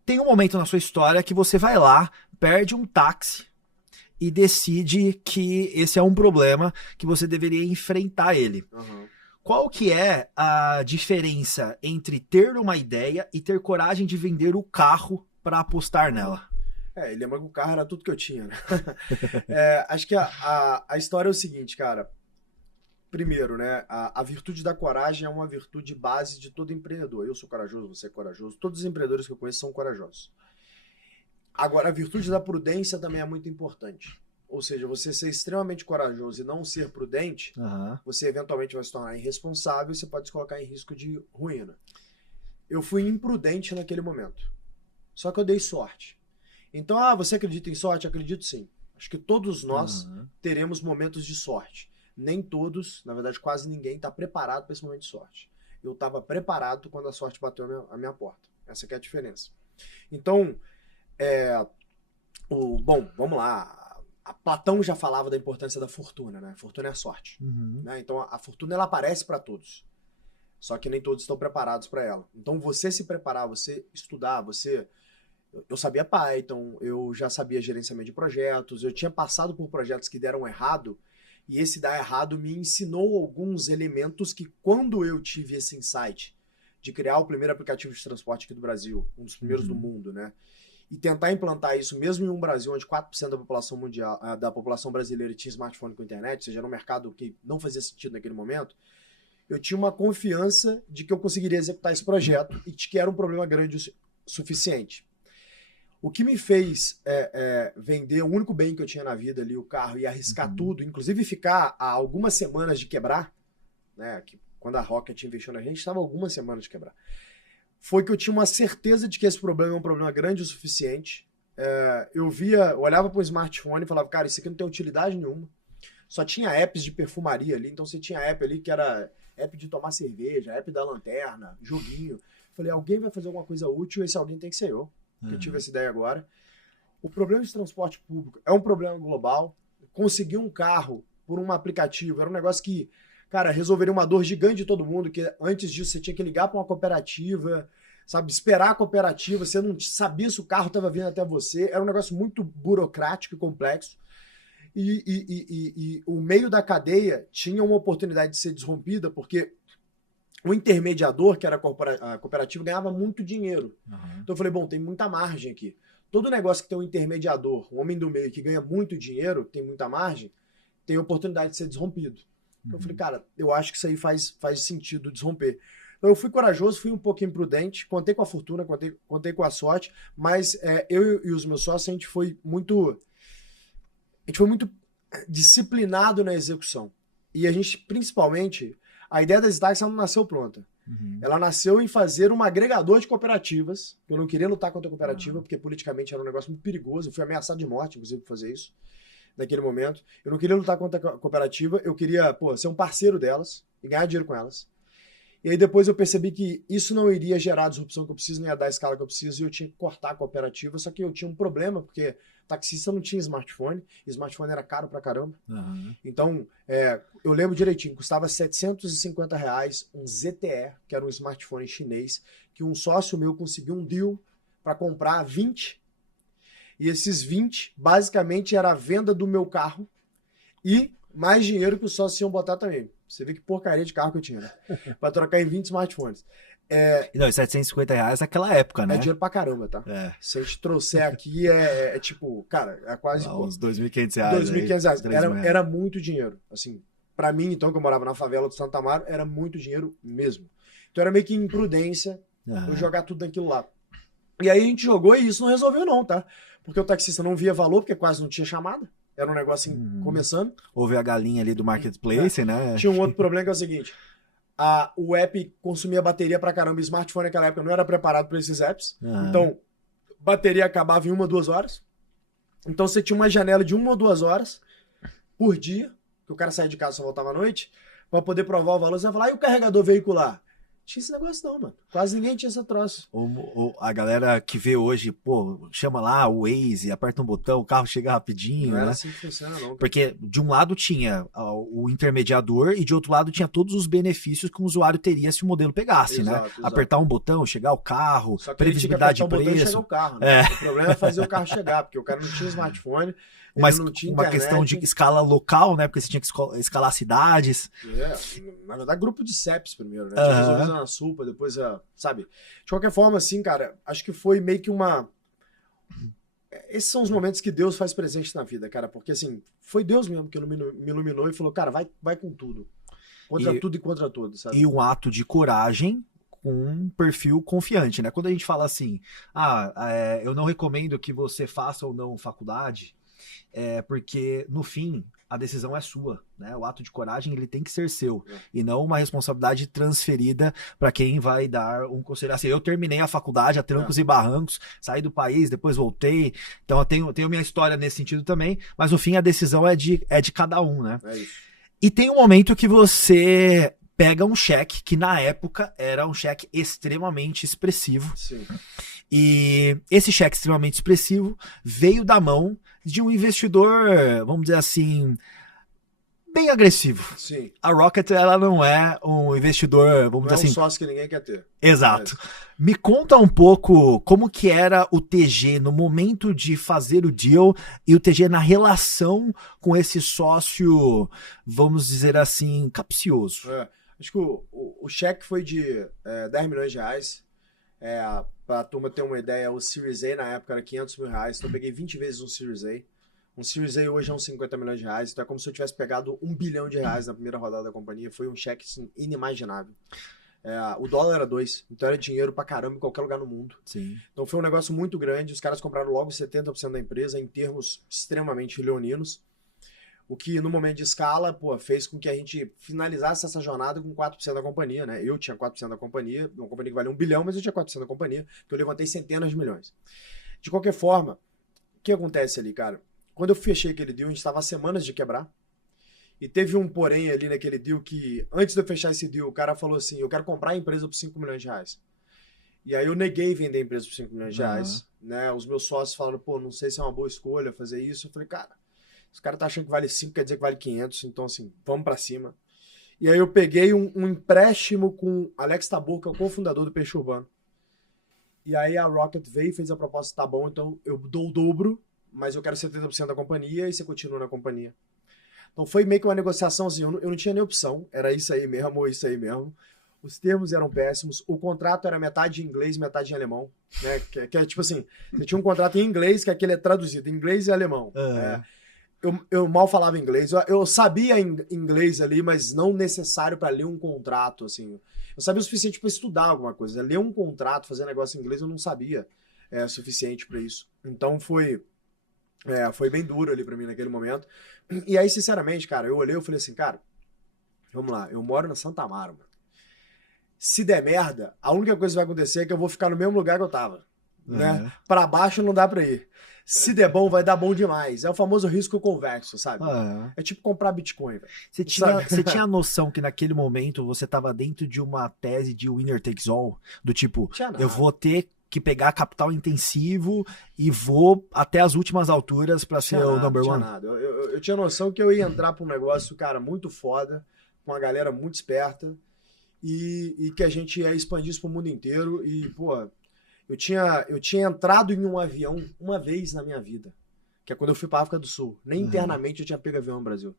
tem um momento na sua história que você vai lá, perde um táxi, e decide que esse é um problema que você deveria enfrentar ele. Qual que é a diferença entre ter uma ideia e ter coragem de vender o carro para apostar nela? Lembra que o carro era tudo que eu tinha, né? Acho que a história é o seguinte, cara. Primeiro, né? A virtude da coragem é uma virtude base de todo empreendedor. Eu sou corajoso, você é corajoso. Todos os empreendedores que eu conheço são corajosos. Agora, a virtude da prudência também é muito importante. Ou seja, você ser extremamente corajoso e não ser prudente, você eventualmente vai se tornar irresponsável e você pode se colocar em risco de ruína. Eu fui imprudente naquele momento. Só que eu dei sorte. Então, você acredita em sorte? Acredito sim. Acho que todos nós teremos momentos de sorte. Nem todos, na verdade quase ninguém, está preparado para esse momento de sorte. Eu estava preparado quando a sorte bateu a minha porta. Essa que é a diferença. Então, bom, vamos lá. A Platão já falava da importância da fortuna, né? A fortuna é a sorte. Né? Então, a fortuna ela aparece para todos. Só que nem todos estão preparados para ela. Então, você se preparar, você estudar, eu sabia Python, eu já sabia gerenciamento de projetos, eu tinha passado por projetos que deram errado, e esse dar errado me ensinou alguns elementos que, quando eu tive esse insight de criar o primeiro aplicativo de transporte aqui do Brasil, um dos primeiros do mundo, né? E tentar implantar isso mesmo em um Brasil onde 4% da população mundial, da população brasileira tinha smartphone com internet, ou seja, era um mercado que não fazia sentido naquele momento, eu tinha uma confiança de que eu conseguiria executar esse projeto e de que era um problema grande o suficiente. O que me fez vender o único bem que eu tinha na vida ali, o carro, e arriscar tudo, inclusive ficar há algumas semanas de quebrar, né, que quando a Rocket investiu na gente, estava algumas semanas de quebrar, foi que eu tinha uma certeza de que esse problema é um problema grande o suficiente. Eu olhava para o smartphone e falava, cara, isso aqui não tem utilidade nenhuma. Só tinha apps de perfumaria ali, então você tinha app ali que era app de tomar cerveja, app da lanterna, joguinho. Falei, alguém vai fazer alguma coisa útil, esse alguém tem que ser eu. Eu tive essa ideia agora. O problema de transporte público é um problema global. Conseguir um carro por um aplicativo era um negócio que, cara, resolveria uma dor gigante de todo mundo, que antes disso você tinha que ligar para uma cooperativa, sabe, esperar a cooperativa, você não sabia se o carro estava vindo até você, era um negócio muito burocrático e complexo. E o meio da cadeia tinha uma oportunidade de ser desrompida, porque o intermediador, que era a cooperativa, ganhava muito dinheiro. Então eu falei, bom, tem muita margem aqui. Todo negócio que tem um intermediador, um homem do meio que ganha muito dinheiro, tem muita margem, tem oportunidade de ser desrompido. Então eu falei, cara, eu acho que isso aí faz sentido desromper. Então eu fui corajoso, fui um pouco imprudente, contei com a fortuna, contei com a sorte, mas eu e os meus sócios, a gente foi muito disciplinado na execução. E a gente, principalmente, a ideia das Stacks não nasceu pronta. Ela nasceu em fazer um agregador de cooperativas. Eu não queria lutar contra a cooperativa, porque politicamente era um negócio muito perigoso. Eu fui ameaçado de morte, inclusive, por fazer isso, naquele momento. Eu não queria lutar contra a cooperativa, eu queria, ser um parceiro delas e ganhar dinheiro com elas. E aí depois eu percebi que isso não iria gerar a disrupção que eu preciso, nem ia dar a escala que eu preciso, e eu tinha que cortar a cooperativa, só que eu tinha um problema, porque taxista não tinha smartphone, e smartphone era caro pra caramba. Então, eu lembro direitinho, custava R$750 um ZTE, que era um smartphone chinês, que um sócio meu conseguiu um deal para comprar 20, e esses 20, basicamente, era a venda do meu carro, e mais dinheiro que os sócios iam botar também. Você vê que porcaria de carro que eu tinha, né? Pra trocar em 20 smartphones. Não, R$750 naquela época, né? É dinheiro pra caramba, tá? Se a gente trouxer aqui, tipo, cara, é quase... uns R$2.500. R$2.500. Era muito dinheiro. Assim, pra mim, então, que eu morava na favela do Santa Amaro, era muito dinheiro mesmo. Então era meio que imprudência eu jogar tudo naquilo lá. E aí a gente jogou e isso não resolveu não, tá? Porque o taxista não via valor, porque quase não tinha chamada. Era um negócio assim, começando. Houve a galinha ali do marketplace, né? Tinha um outro problema que é o seguinte, o app consumia bateria pra caramba, o smartphone naquela época não era preparado para esses apps, então bateria acabava em 1 ou 2 horas, então você tinha uma janela de 1 ou 2 horas por dia, que o cara saía de casa e só voltava à noite, para poder provar o valor, você vai falar, e o carregador veicular? Tinha esse negócio não, mano. Quase ninguém tinha essa troça. A galera que vê hoje, chama lá o Waze, aperta um botão, o carro chega rapidinho, não né? Era assim que funciona, não. Porque de um lado tinha o intermediador e de outro lado tinha todos os benefícios que o usuário teria se o modelo pegasse, né? Exato. Apertar um botão, chegar o carro, só que previsibilidade de preço. O carro, né? O problema é fazer o carro chegar, porque o cara não tinha smartphone, Mas não tinha uma questão de escala local, né? Porque você tinha que escalar cidades. Na verdade, grupo de CEPs primeiro, né? Tinha resolvido na Supa, depois, sabe? De qualquer forma, assim, cara, acho que foi meio que uma... Esses são os momentos que Deus faz presente na vida, cara, porque, assim, foi Deus mesmo que me iluminou e falou, cara, vai com tudo. Contra tudo e contra todos, sabe? E um ato de coragem com um perfil confiante, né? Quando a gente fala assim, eu não recomendo que você faça ou não faculdade, porque no fim a decisão é sua, né? O ato de coragem ele tem que ser seu e não uma responsabilidade transferida para quem vai dar um conselho. Assim, eu terminei a faculdade a trancos e barrancos, saí do país, depois voltei, então eu tenho minha história nesse sentido também, mas no fim a decisão é de cada um, né? É isso. E tem um momento que você pega um cheque que na época era um cheque extremamente expressivo. Sim. E esse cheque extremamente expressivo veio da mão de um investidor, vamos dizer assim, bem agressivo. Sim. A Rocket, ela não é um investidor, vamos Não dizer é um assim... sócio que ninguém quer ter. Exato. Me conta um pouco como que era o TG no momento de fazer o deal e o TG na relação com esse sócio, vamos dizer assim, capcioso. Acho que o cheque foi de 10 milhões de reais. Pra turma ter uma ideia, o Series A na época era 500 mil reais, então eu peguei 20 vezes um Series A. Um Series A hoje é uns 50 milhões de reais, então é como se eu tivesse pegado 1 bilhão de reais na primeira rodada da companhia. Foi um cheque assim, inimaginável. O dólar era 2, então era dinheiro pra caramba em qualquer lugar no mundo. Sim. Então foi um negócio muito grande, os caras compraram logo 70% da empresa em termos extremamente leoninos. O que, no momento de escala, fez com que a gente finalizasse essa jornada com 4% da companhia, né? Eu tinha 4% da companhia, uma companhia que valia 1 bilhão, mas eu tinha 4% da companhia, que eu levantei centenas de milhões. De qualquer forma, o que acontece ali, cara? Quando eu fechei aquele deal, a gente estava há semanas de quebrar, e teve um porém ali naquele deal que, antes de eu fechar esse deal, o cara falou assim, eu quero comprar a empresa por 5 milhões de reais. E aí eu neguei vender a empresa por 5 milhões de reais, né? Os meus sócios falaram, não sei se é uma boa escolha fazer isso. Eu falei, cara, os caras tá achando que vale 5, quer dizer que vale 500, então assim, vamos pra cima. E aí eu peguei um empréstimo com Alex Tabor, que é o cofundador do Peixe Urbano. E aí a Rocket veio e fez a proposta, tá bom, então eu dou o dobro, mas eu quero 70% da companhia e você continua na companhia. Então foi meio que uma negociação assim, eu não tinha nem opção, era isso aí mesmo ou isso aí mesmo. Os termos eram péssimos, o contrato era metade em inglês, metade em alemão, né? Que é tipo assim, você tinha um contrato em inglês, que aquele é traduzido em inglês e alemão. Eu mal falava inglês, eu sabia inglês ali, mas não necessário para ler um contrato, assim. Eu sabia o suficiente para estudar alguma coisa. Ler um contrato, fazer negócio em inglês, eu não sabia o suficiente para isso. Então foi bem duro ali para mim naquele momento. E aí, sinceramente, cara, eu olhei e falei assim, cara, vamos lá, eu moro na Santa Amaro, mano. Se der merda, a única coisa que vai acontecer é que eu vou ficar no mesmo lugar que eu tava, né? Para baixo não dá para ir. Se der bom, vai dar bom demais. É o famoso risco convexo, sabe? É tipo comprar Bitcoin, velho. Você tinha a noção que naquele momento você estava dentro de uma tese de winner takes all? Do tipo, eu vou ter que pegar capital intensivo e vou até as últimas alturas para ser o number one? Nada. Eu tinha noção que eu ia entrar para um negócio, cara, muito foda, com uma galera muito esperta e que a gente ia expandir isso pro mundo inteiro e, eu tinha entrado em um avião uma vez na minha vida, que é quando eu fui pra África do Sul. Nem internamente eu tinha pego avião no Brasil.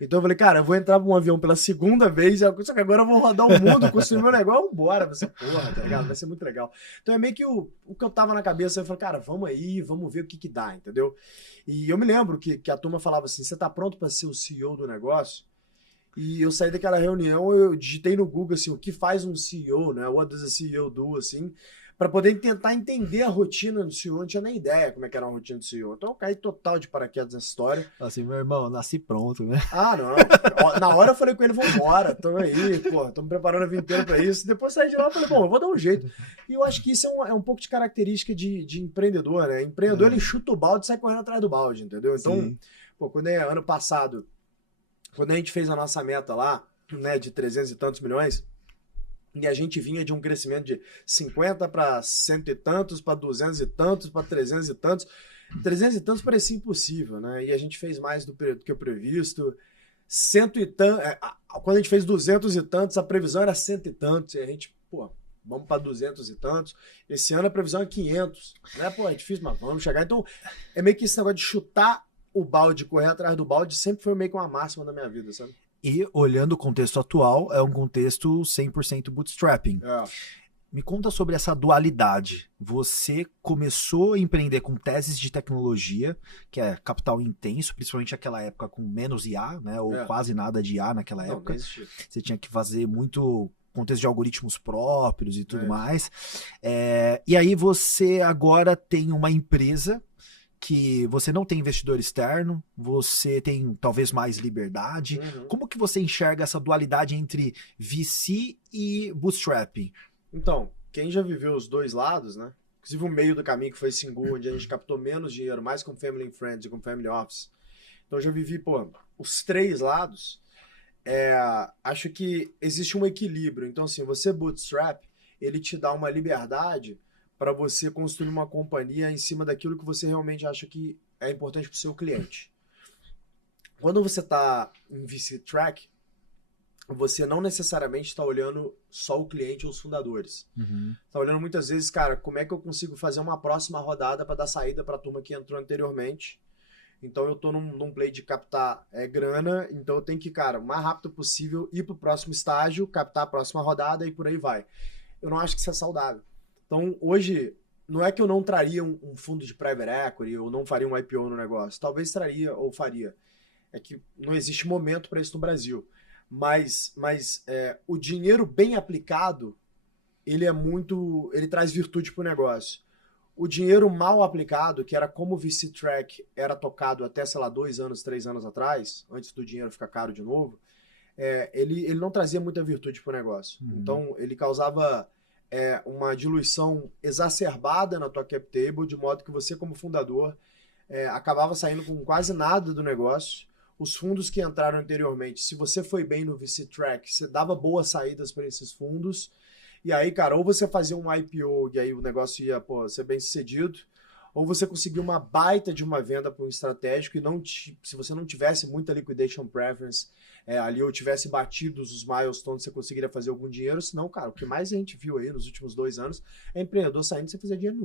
Então eu falei, cara, eu vou entrar pra um avião pela segunda vez, só que agora eu vou rodar o mundo, construir meu negócio, bora, vai ser tá ligado? Vai ser muito legal. Então é meio que o que eu tava na cabeça, eu falei, cara, vamos aí, vamos ver o que dá, entendeu? E eu me lembro que a turma falava assim, você tá pronto pra ser o CEO do negócio? E eu saí daquela reunião, eu digitei no Google, assim, o que faz um CEO, né? What does a CEO do, assim, para poder tentar entender a rotina do CEO. Eu não tinha nem ideia como é que era a rotina do CEO. Então eu caí total de paraquedas nessa história. Assim, meu irmão, eu nasci pronto, né? Não. Na hora eu falei com ele, vambora, tamo aí, tô me preparando a vida inteira pra isso. Depois saí de lá e falei, bom, eu vou dar um jeito. E eu acho que isso é um pouco de característica de empreendedor, né? Empreendedor, ele chuta o balde e sai correndo atrás do balde, entendeu? Então, ano passado, quando a gente fez a nossa meta lá, né, de 300 e tantos milhões, e a gente vinha de um crescimento de 50 para 100 e tantos, para 200 e tantos, para 300 e tantos. 300 e tantos parecia impossível, né? E a gente fez mais do que o previsto. 100 e tantos, quando a gente fez 200 e tantos, a previsão era 100 e tantos. E a gente, vamos para 200 e tantos. Esse ano a previsão é 500. Né? É difícil, mas vamos chegar. Então, é meio que esse negócio de chutar o balde, correr atrás do balde, sempre foi meio que uma máxima na minha vida, sabe? E olhando o contexto atual, é um contexto 100% bootstrapping. Me conta sobre essa dualidade. Você começou a empreender com teses de tecnologia, que é capital intenso, principalmente naquela época com menos IA, né? Ou quase nada de IA naquela época. Não existia. Você tinha que fazer muito contexto de algoritmos próprios e tudo mais. E aí você agora tem uma empresa que você não tem investidor externo, você tem talvez mais liberdade. Como que você enxerga essa dualidade entre VC e bootstrapping? Então, quem já viveu os dois lados, né? Inclusive o meio do caminho que foi Singu, onde a gente captou menos dinheiro, mais com Family and Friends e com Family Office. Então eu já vivi, os três lados. Acho que existe um equilíbrio. Então, assim, você bootstrap, ele te dá uma liberdade para você construir uma companhia em cima daquilo que você realmente acha que é importante para o seu cliente. Quando você está em VC Track, você não necessariamente está olhando só o cliente ou os fundadores. Está olhando muitas vezes, cara, como é que eu consigo fazer uma próxima rodada para dar saída para a turma que entrou anteriormente. Então eu estou num play de captar grana, então eu tenho que, cara, o mais rápido possível ir para o próximo estágio, captar a próxima rodada e por aí vai. Eu não acho que isso é saudável. Então, hoje, não é que eu não traria um fundo de private equity ou não faria um IPO no negócio. Talvez traria ou faria. É que não existe momento para isso no Brasil. Mas o dinheiro bem aplicado, ele traz virtude para o negócio. O dinheiro mal aplicado, que era como o VC Track era tocado até, sei lá, 2 anos, 3 anos atrás, antes do dinheiro ficar caro de novo, ele não trazia muita virtude para o negócio. Então, ele causava uma diluição exacerbada na tua cap table, de modo que você, como fundador, acabava saindo com quase nada do negócio. Os fundos que entraram anteriormente, se você foi bem no VC Track, você dava boas saídas para esses fundos. E aí, cara, ou você fazia um IPO e aí o negócio ia ser bem sucedido, ou você conseguia uma baita de uma venda para um estratégico e se você não tivesse muita liquidation preference ali ou tivesse batidos os milestones, você conseguiria fazer algum dinheiro. Senão, cara, o que mais a gente viu aí nos últimos 2 anos é empreendedor saindo sem fazer dinheiro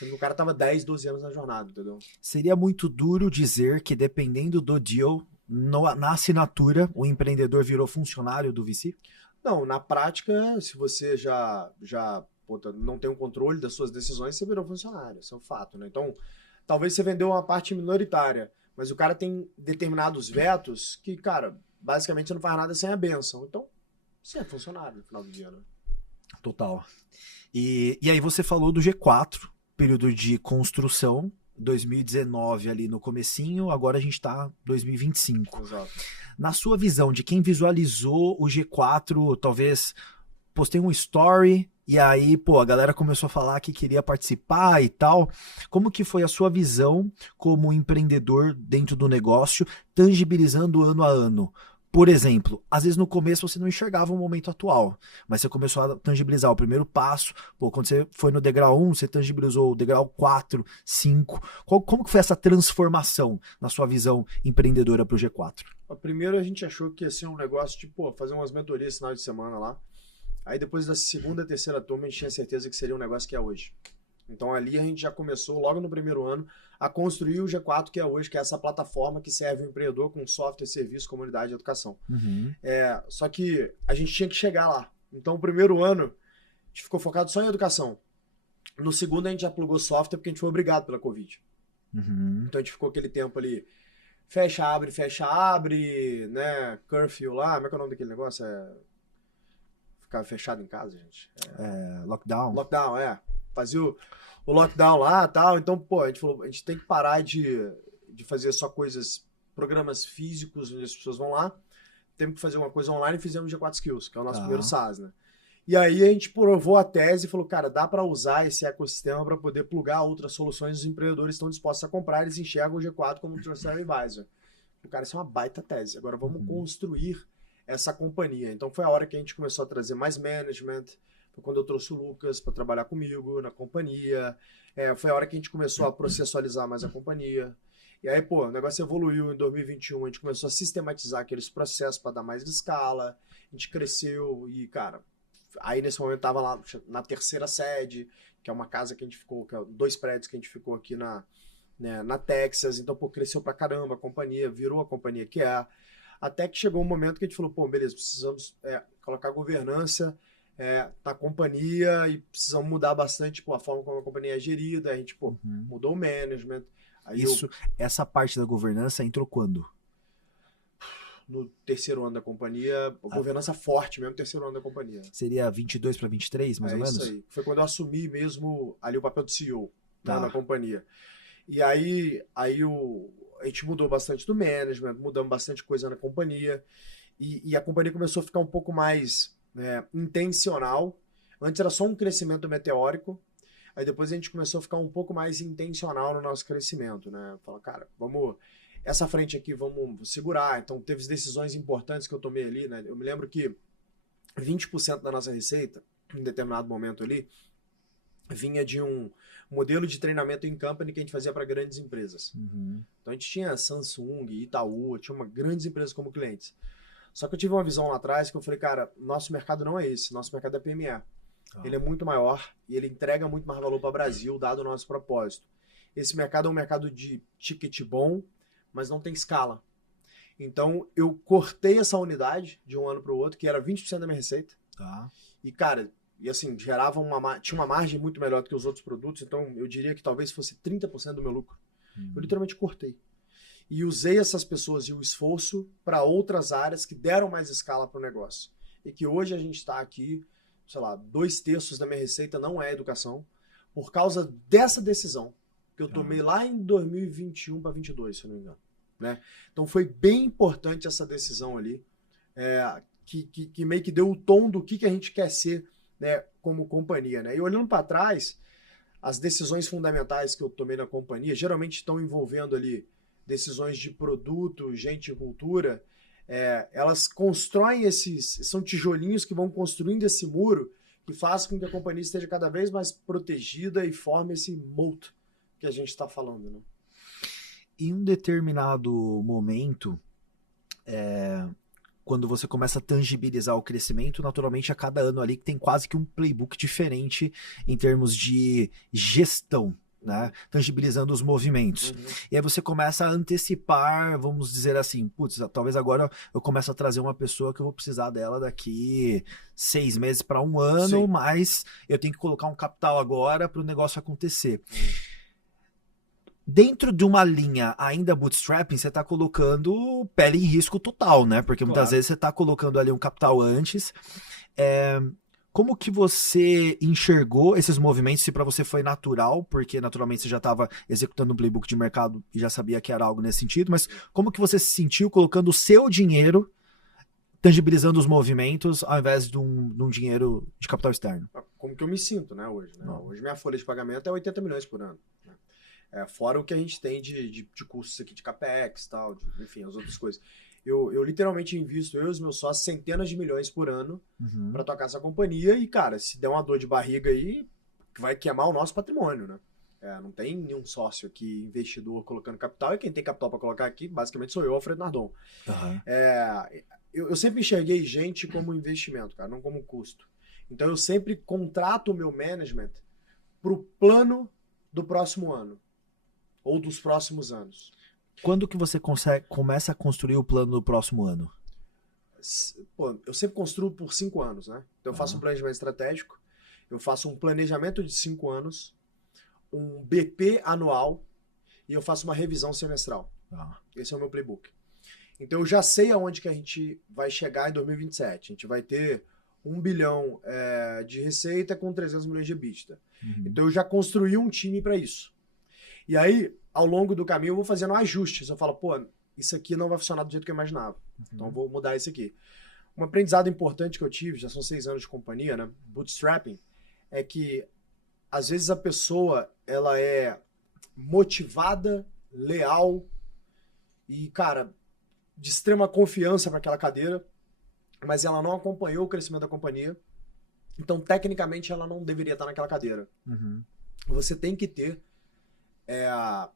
nenhum. O cara tava 10, 12 anos na jornada, entendeu? Seria muito duro dizer que, dependendo do deal, na assinatura, o empreendedor virou funcionário do VC? Não, na prática, se você já não tem um controle das suas decisões, você virou funcionário, isso é um fato, né? Então, talvez você vendeu uma parte minoritária, mas o cara tem determinados vetos que, cara, basicamente você não faz nada sem a bênção. Então, você é funcionário no final do dia, né? Total. E aí você falou do G4, período de construção, 2019 ali no comecinho, agora a gente tá 2025. Exato. Na sua visão, de quem visualizou o G4, talvez postei um story e aí, a galera começou a falar que queria participar e tal. Como que foi a sua visão como empreendedor dentro do negócio, tangibilizando ano a ano? Por exemplo, às vezes no começo você não enxergava o momento atual, mas você começou a tangibilizar o primeiro passo. Quando você foi no degrau 1, você tangibilizou o degrau 4, 5. Como que foi essa transformação na sua visão empreendedora para o G4? Primeiro a gente achou que ia ser um negócio de, fazer umas mentorias no final de semana lá. Aí depois da segunda, terceira turma, a gente tinha certeza que seria um negócio que é hoje. Então ali a gente já começou, logo no primeiro ano, a construir o G4 que é hoje, que é essa plataforma que serve o empreendedor com software, serviço, comunidade e educação. Só que a gente tinha que chegar lá. Então o primeiro ano, a gente ficou focado só em educação. No segundo a gente já plugou software porque a gente foi obrigado pela Covid. Então a gente ficou aquele tempo ali, fecha, abre, né, curfew lá, como é que é o nome daquele negócio? Ficar fechado em casa, gente. Lockdown. Lockdown, fazia o lockdown lá e tal. Então, a gente falou, a gente tem que parar de fazer só programas físicos onde as pessoas vão lá. Temos que fazer uma coisa online e fizemos G4 Skills, que é o nosso primeiro SaaS, né? E aí a gente provou a tese e falou, cara, dá para usar esse ecossistema para poder plugar outras soluções. Os empreendedores estão dispostos a comprar, eles enxergam o G4 como um Trusted Advisor. O cara, isso é uma baita tese. Agora vamos construir essa companhia. Então foi a hora que a gente começou a trazer mais management. Foi quando eu trouxe o Lucas para trabalhar comigo na companhia. Foi a hora que a gente começou a processualizar mais a companhia. E aí, o negócio evoluiu em 2021. A gente começou a sistematizar aqueles processos para dar mais escala. A gente cresceu e, cara, aí nesse momento tava lá na terceira sede, que é uma casa que a gente ficou, que é 2 prédios que a gente ficou aqui na Texas. Então, cresceu pra caramba a companhia, virou a companhia que é. Até que chegou um momento que a gente falou, beleza, precisamos colocar governança na companhia e precisamos mudar bastante a forma como a companhia é gerida. A gente mudou o management. Aí essa parte da governança entrou quando? no terceiro ano da companhia, governança forte mesmo, terceiro ano da companhia. Seria 22 para 23, mais ou menos? Isso aí. Foi quando eu assumi mesmo ali o papel de CEO, né, Tá. na companhia. E aí a gente mudou bastante do management, mudamos bastante coisa na companhia, e a companhia começou a ficar um pouco mais intencional. Antes era só um crescimento meteórico, aí depois a gente começou a ficar um pouco mais intencional no nosso crescimento, né? Fala, cara, vamos... Essa frente aqui vamos segurar. Então teve decisões importantes que eu tomei ali, né? Eu me lembro que 20% da nossa receita, em determinado momento ali, vinha de um modelo de treinamento em company que a gente fazia para grandes empresas. Uhum. Então a gente tinha Samsung, Itaú, tinha grandes empresas como clientes. Só que eu tive uma visão lá atrás que eu falei, cara, nosso mercado não é esse, nosso mercado é PME. Ele é muito maior e ele entrega muito mais valor para o Brasil, dado o nosso propósito. Esse mercado é um mercado de ticket bom, mas não tem escala. Então eu cortei essa unidade de um ano para o outro, que era 20% da minha receita. Tá. E, cara, assim, tinha uma margem muito melhor do que os outros produtos, então eu diria que talvez fosse 30% do meu lucro. Eu literalmente cortei. E usei essas pessoas e o esforço para outras áreas que deram mais escala para o negócio. E que hoje a gente está aqui, sei lá, 2/3 da minha receita não é educação, por causa dessa decisão que eu tomei lá em 2021 para 2022, se eu não me engano. Né? Então foi bem importante essa decisão ali, que meio que deu o tom do que a gente quer ser, né, como companhia. Né? E olhando para trás, as decisões fundamentais que eu tomei na companhia geralmente estão envolvendo ali decisões de produto, gente e cultura. Elas constroem são tijolinhos que vão construindo esse muro que faz com que a companhia esteja cada vez mais protegida e forme esse moat que a gente está falando. Né? Em um determinado momento, quando você começa a tangibilizar o crescimento, naturalmente a cada ano ali tem quase que um playbook diferente em termos de gestão, né? Tangibilizando os movimentos. E aí você começa a antecipar, vamos dizer assim, putz, talvez agora eu comece a trazer uma pessoa que eu vou precisar dela daqui 6 meses para um ano, Sim. mas eu tenho que colocar um capital agora para o negócio acontecer. Dentro de uma linha ainda bootstrapping, você está colocando pele em risco total, né? Porque muitas vezes você está colocando ali um capital antes. Como que você enxergou esses movimentos? Se para você foi natural, porque naturalmente você já estava executando um playbook de mercado e já sabia que era algo nesse sentido, mas como que você se sentiu colocando o seu dinheiro, tangibilizando os movimentos, ao invés de um dinheiro de capital externo? Como que eu me sinto, né, hoje? Né? Hoje minha folha de pagamento é 80 milhões por ano. Fora o que a gente tem de custos aqui de CAPEX, tal, enfim, as outras coisas. Eu literalmente invisto, eu e os meus sócios, centenas de milhões por ano para tocar essa companhia e, cara, se der uma dor de barriga aí, vai queimar o nosso patrimônio, né? Não tem nenhum sócio aqui, investidor, colocando capital, e quem tem capital para colocar aqui, basicamente sou eu, Alfredo Nardon. Eu sempre enxerguei gente como investimento, cara, não como custo. Então eu sempre contrato o meu management para o plano do próximo ano. Ou dos próximos anos. Quando que você começa a construir o plano do próximo ano? Pô, eu sempre construo por 5 anos, né? Então eu faço um planejamento estratégico, eu faço um planejamento de 5 anos, um BP anual e eu faço uma revisão semestral. Esse é o meu playbook. Então eu já sei aonde que a gente vai chegar em 2027. A gente vai ter 1 bilhão de receita com 300 milhões de EBITDA. Então eu já construí um time para isso. E aí, ao longo do caminho, eu vou fazendo ajustes. Eu falo, pô, isso aqui não vai funcionar do jeito que eu imaginava. Então eu vou mudar isso aqui. Um aprendizado importante que eu tive, já são 6 anos de companhia, né? Bootstrapping, é que às vezes a pessoa, ela é motivada, leal e, cara, de extrema confiança para aquela cadeira, mas ela não acompanhou o crescimento da companhia. Então, tecnicamente, ela não deveria estar naquela cadeira. Você tem que ter a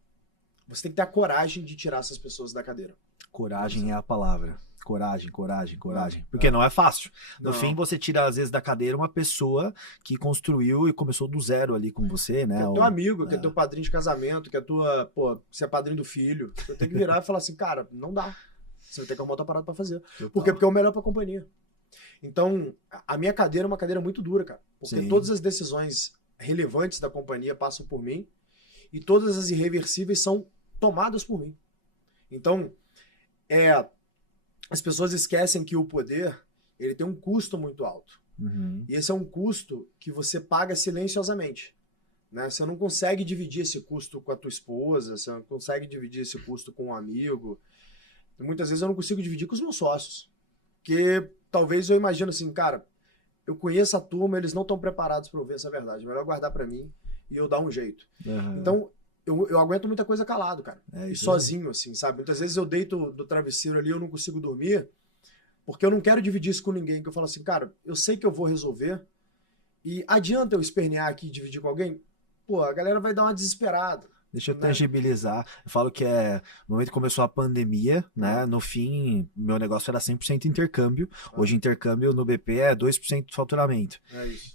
coragem de tirar essas pessoas da cadeira. Coragem é a palavra. Coragem. Porque não é fácil. No fim, você tira, às vezes, da cadeira uma pessoa que construiu e começou do zero ali com você, né? Que é teu amigo, que é teu padrinho de casamento, que é você é padrinho do filho. Você tem que virar e falar assim, cara, não dá. Você vai ter que arrumar outra parada pra fazer. Por quê? Porque é o melhor pra companhia. Então, a minha cadeira é uma cadeira muito dura, cara. Porque todas as decisões relevantes da companhia passam por mim e todas as irreversíveis são tomadas por mim. Então, as pessoas esquecem que o poder, ele tem um custo muito alto. Uhum. E esse é um custo que você paga silenciosamente. Né? Você não consegue dividir esse custo com a tua esposa, você não consegue dividir esse custo com um amigo. E muitas vezes eu não consigo dividir com os meus sócios. Porque talvez eu imagino assim, cara, eu conheço a turma, eles não estão preparados para ouvir essa verdade. É melhor guardar para mim e eu dar um jeito. Uhum. Então, eu aguento muita coisa calado, cara. É E isso sozinho, assim, sabe? Muitas vezes eu deito do travesseiro ali, eu não consigo dormir, porque eu não quero dividir isso com ninguém. Que eu falo assim, cara, eu sei que eu vou resolver, e adianta eu espernear aqui e dividir com alguém? Pô, a galera vai dar uma desesperada. Deixa eu Né? tangibilizar. Eu falo que no momento que começou a pandemia, né? No fim, meu negócio era 100% intercâmbio. Hoje, intercâmbio no BP é 2% de faturamento. É isso.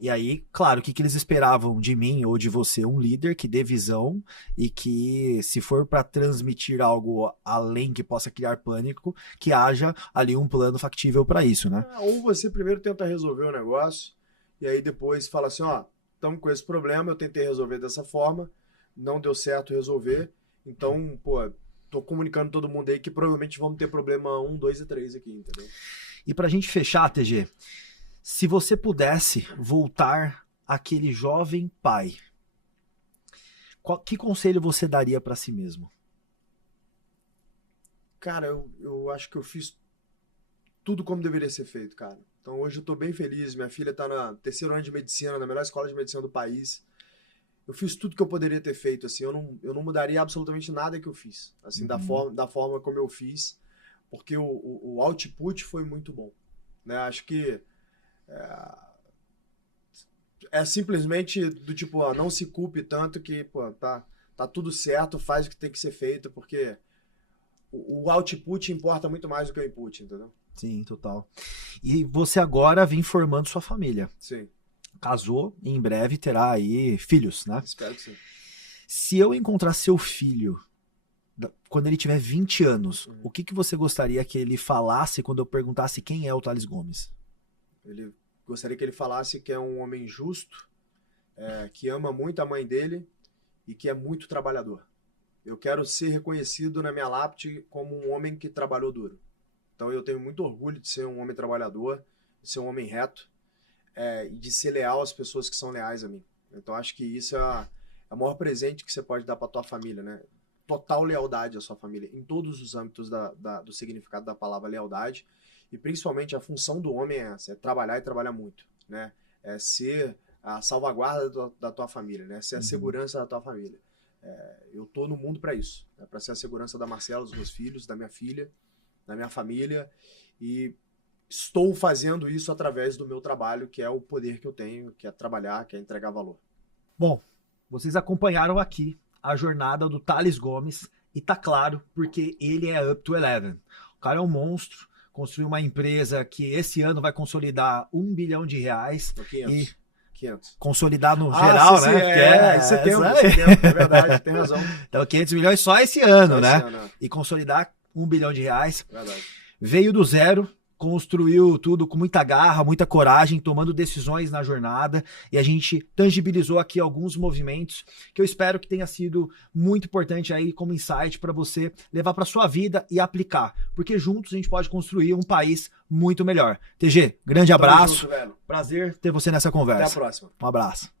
E aí, claro, o que eles esperavam de mim ou de você? Um líder que dê visão e que, se for para transmitir algo além que possa criar pânico, que haja ali um plano factível para isso, né? Ou você primeiro tenta resolver o negócio, e aí depois fala assim, ó, estamos com esse problema, eu tentei resolver dessa forma, não deu certo resolver, então, pô, tô comunicando todo mundo aí que provavelmente vamos ter problema 1, 2 e 3 aqui, entendeu? E pra gente fechar, TG, se você pudesse voltar àquele jovem pai, que conselho você daria pra si mesmo? Cara, eu acho que eu fiz tudo como deveria ser feito, cara. Então hoje eu tô bem feliz, minha filha tá no 3º ano de medicina, na melhor escola de medicina do país. Eu fiz tudo que eu poderia ter feito, assim, eu não mudaria absolutamente nada que eu fiz, assim, da forma como eu fiz, porque o output foi muito bom, né? Acho que é simplesmente do tipo, ó, não se culpe tanto que, pô, tá tudo certo, faz o que tem que ser feito, porque o output importa muito mais do que o input, entendeu? Sim, total. E você agora vem formando sua família. Sim. Casou e em breve terá aí filhos, né? Espero que sim. Se eu encontrar seu filho quando ele tiver 20 anos, o que você gostaria que ele falasse quando eu perguntasse quem é o Thales Gomes? Ele gostaria que ele falasse que é um homem justo, que ama muito a mãe dele e que é muito trabalhador. Eu quero ser reconhecido na minha lápide como um homem que trabalhou duro. Então eu tenho muito orgulho de ser um homem trabalhador, de ser um homem reto, e de ser leal às pessoas que são leais a mim. Então acho que isso é o maior presente que você pode dar para tua família, né? Total lealdade à sua família, em todos os âmbitos do significado da palavra lealdade, e principalmente a função do homem é essa, é trabalhar e trabalhar muito, né? É ser a salvaguarda da tua família, né? Ser a segurança da tua família. Eu tô no mundo para isso, né? Para ser a segurança da Marcela, dos meus filhos, da minha filha, da minha família, e estou fazendo isso através do meu trabalho, que é o poder que eu tenho, que é trabalhar, que é entregar valor. Bom, vocês acompanharam aqui a jornada do Thales Gomes e tá claro porque ele é up to 11. O cara é um monstro, construiu uma empresa que esse ano vai consolidar R$1 bilhão 500. Consolidar no geral, sim, né? Em setembro, é verdade, tem razão. Então 500 milhões só esse ano, Só né? esse ano, E consolidar R$1 bilhão. verdade. Veio do zero, construiu tudo com muita garra, muita coragem, tomando decisões na jornada, e a gente tangibilizou aqui alguns movimentos que eu espero que tenha sido muito importante aí como insight para você levar para sua vida e aplicar, porque juntos a gente pode construir um país muito melhor. TG, grande abraço, Tamo junto, velho. prazer ter você nessa conversa. Até a próxima. Um abraço.